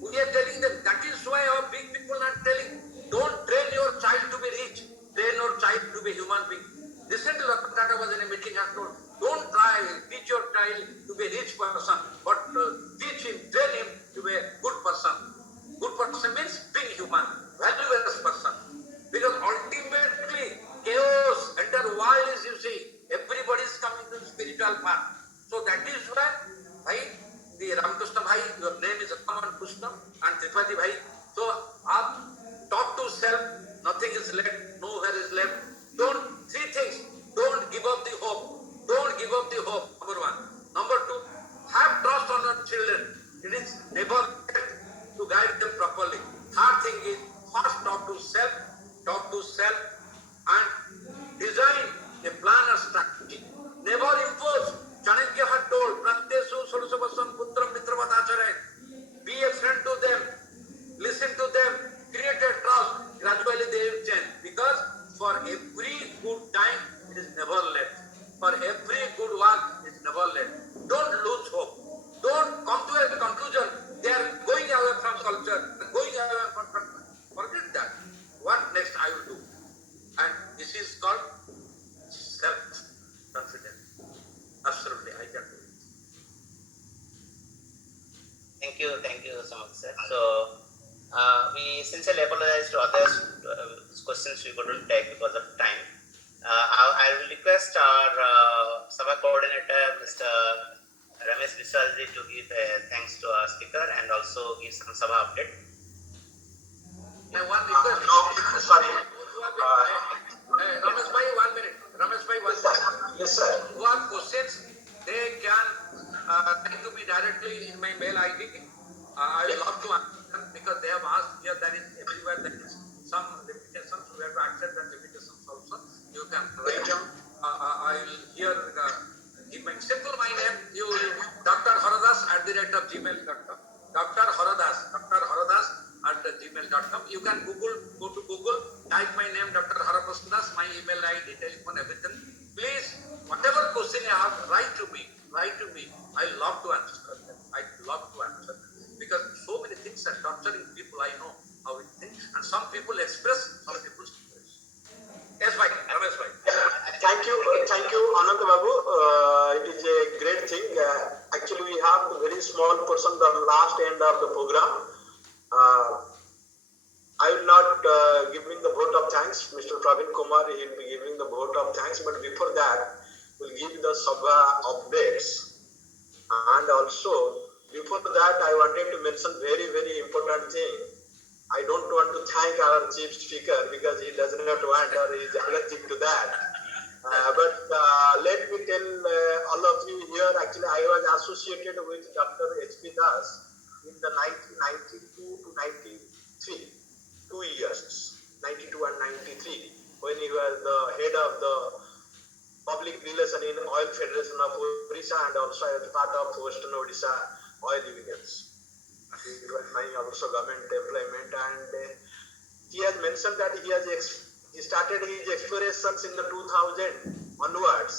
We are telling them, that is why our big people are telling, don't train your child to be rich, train your child to be human being. Listen to Ratan Tata was in a meeting and told, don't try, teach your child to be a rich person, but teach him, train him to be a good person. Good person means being human, valueless person. Because ultimately, chaos, entire world is, you see, everybody is coming to the spiritual path. So that is why, the Ramakrishna Bhai, your name is Raman Krishna, and Tripathi Bhai. So, talk to self, nothing is left, nowhere is left. Three things, don't give up the hope. Don't give up the hope, number 1. Number 2, have trust on your children. It is never to guide them properly. Third thing is, first talk to self, and design a plan and strategy. Never impose. Chanakya had told, Pratyesu Sarasavasan Putram Mitravat Acharya. Be a friend to them, listen to them, create a trust. Gradually they will change. Because for every good time, it is never late. For every good work, it is never late. Don't lose hope. Don't come to a conclusion. They are going away from culture, going away from culture. Forget that. What next I will do? And this is called self-confidence. Absolutely, I can do it. Thank you so much, sir. So, we sincerely apologize to others. Questions we couldn't take because of time. I will request our Sabha coordinator, Mr. Ramesh Viswalji, to give thanks to our speaker and also give some Sabha update. One request. Sorry. Ramesh Bhai, 1 minute. Ramesh Bhai, 1 minute. Yes, sir. Who have questions, they can type to me directly in my mail ID. I will love to answer them because they have asked here that is everywhere there is some limitations. We have to accept that limitations also. You can write down. I will here give my simple my name. You Dr. Haradas@gmail.com. Dr. Haradas @gmail.com. You can go to Google, type my name, Dr. Haraprasad Das, my email ID, telephone, everything. Please, whatever question you have, write to me. I love to answer them. Because so many things are torturing people. I know how it thinks, and some people express, some people suppress. Yes, bhai. Ramesh bhai. Thank you, Anand Babu. It is a great thing. Actually, we have a very small portion, the last end of the program. I will not giving the vote of thanks. Mr. Praveen Kumar, he will be giving the vote of thanks. But before that, we'll give the Sabha updates. And also, before that, I wanted to mention very, very important thing. I don't want to thank our chief speaker because he does not want or he is allergic to that. But let me tell all of you here, actually I was associated with Dr. H.P. Das in the 1992 to 93, 2 years, 92 and 93, when he was the head of the public relation in Oil Federation of Odisha and also as part of Western Odisha Oil Unions. It was my also government employment, and he has mentioned that he started his explorations in the 2000 onwards,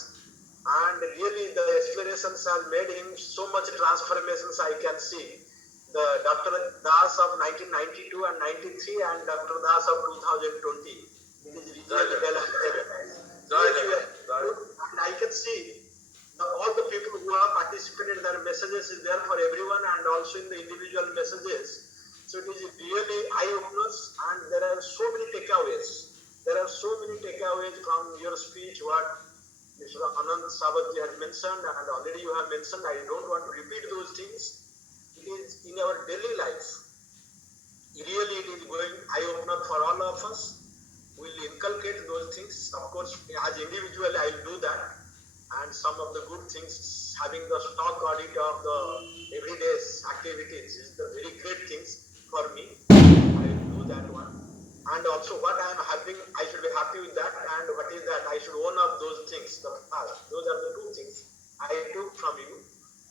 and really the explorations have made him so much transformations. I can see the Dr. Das of 1992 and 93 and Dr. Das of 2020. It is really developed. And I can see all the people who have participated, their messages is there for everyone, and also in the individual messages. So it is really eye-openers, and there are so many takeaways. There are so many takeaways from your speech, what Mr. Anand Sabatji has mentioned, and already you have mentioned. I don't want to repeat those things. It is in our daily life. Really, it is going eye-opener for all of us. We will inculcate those things. Of course, as individually, I will do that. And some of the good things, having the stock audit of the everyday activities is the very great things for me. I will do that one. And also what I am having, I should be happy with that. And what is that? I should own up those things. Those are the two things I took from you.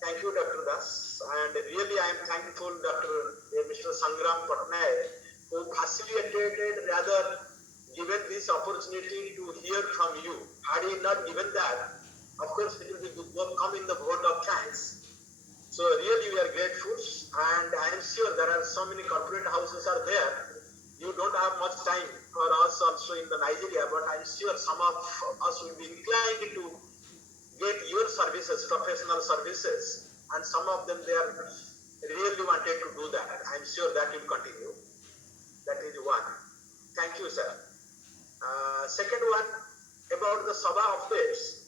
Thank you, Dr. Das. And really I am thankful, Mr. Sangram Patnaik, who facilitated, rather given this opportunity to hear from you. Had he not given that, of course, it will come in the vote of thanks. So really we are grateful, and I am sure there are so many corporate houses are there. You don't have much time for us also in the Nigeria, but I am sure some of us will be inclined to get your services, professional services, and some of them they are really wanted to do that. I am sure that will continue. That is one. Thank you, sir. Second one, about the Sabha updates.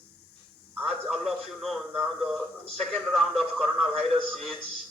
As all of you know, now the second round of coronavirus is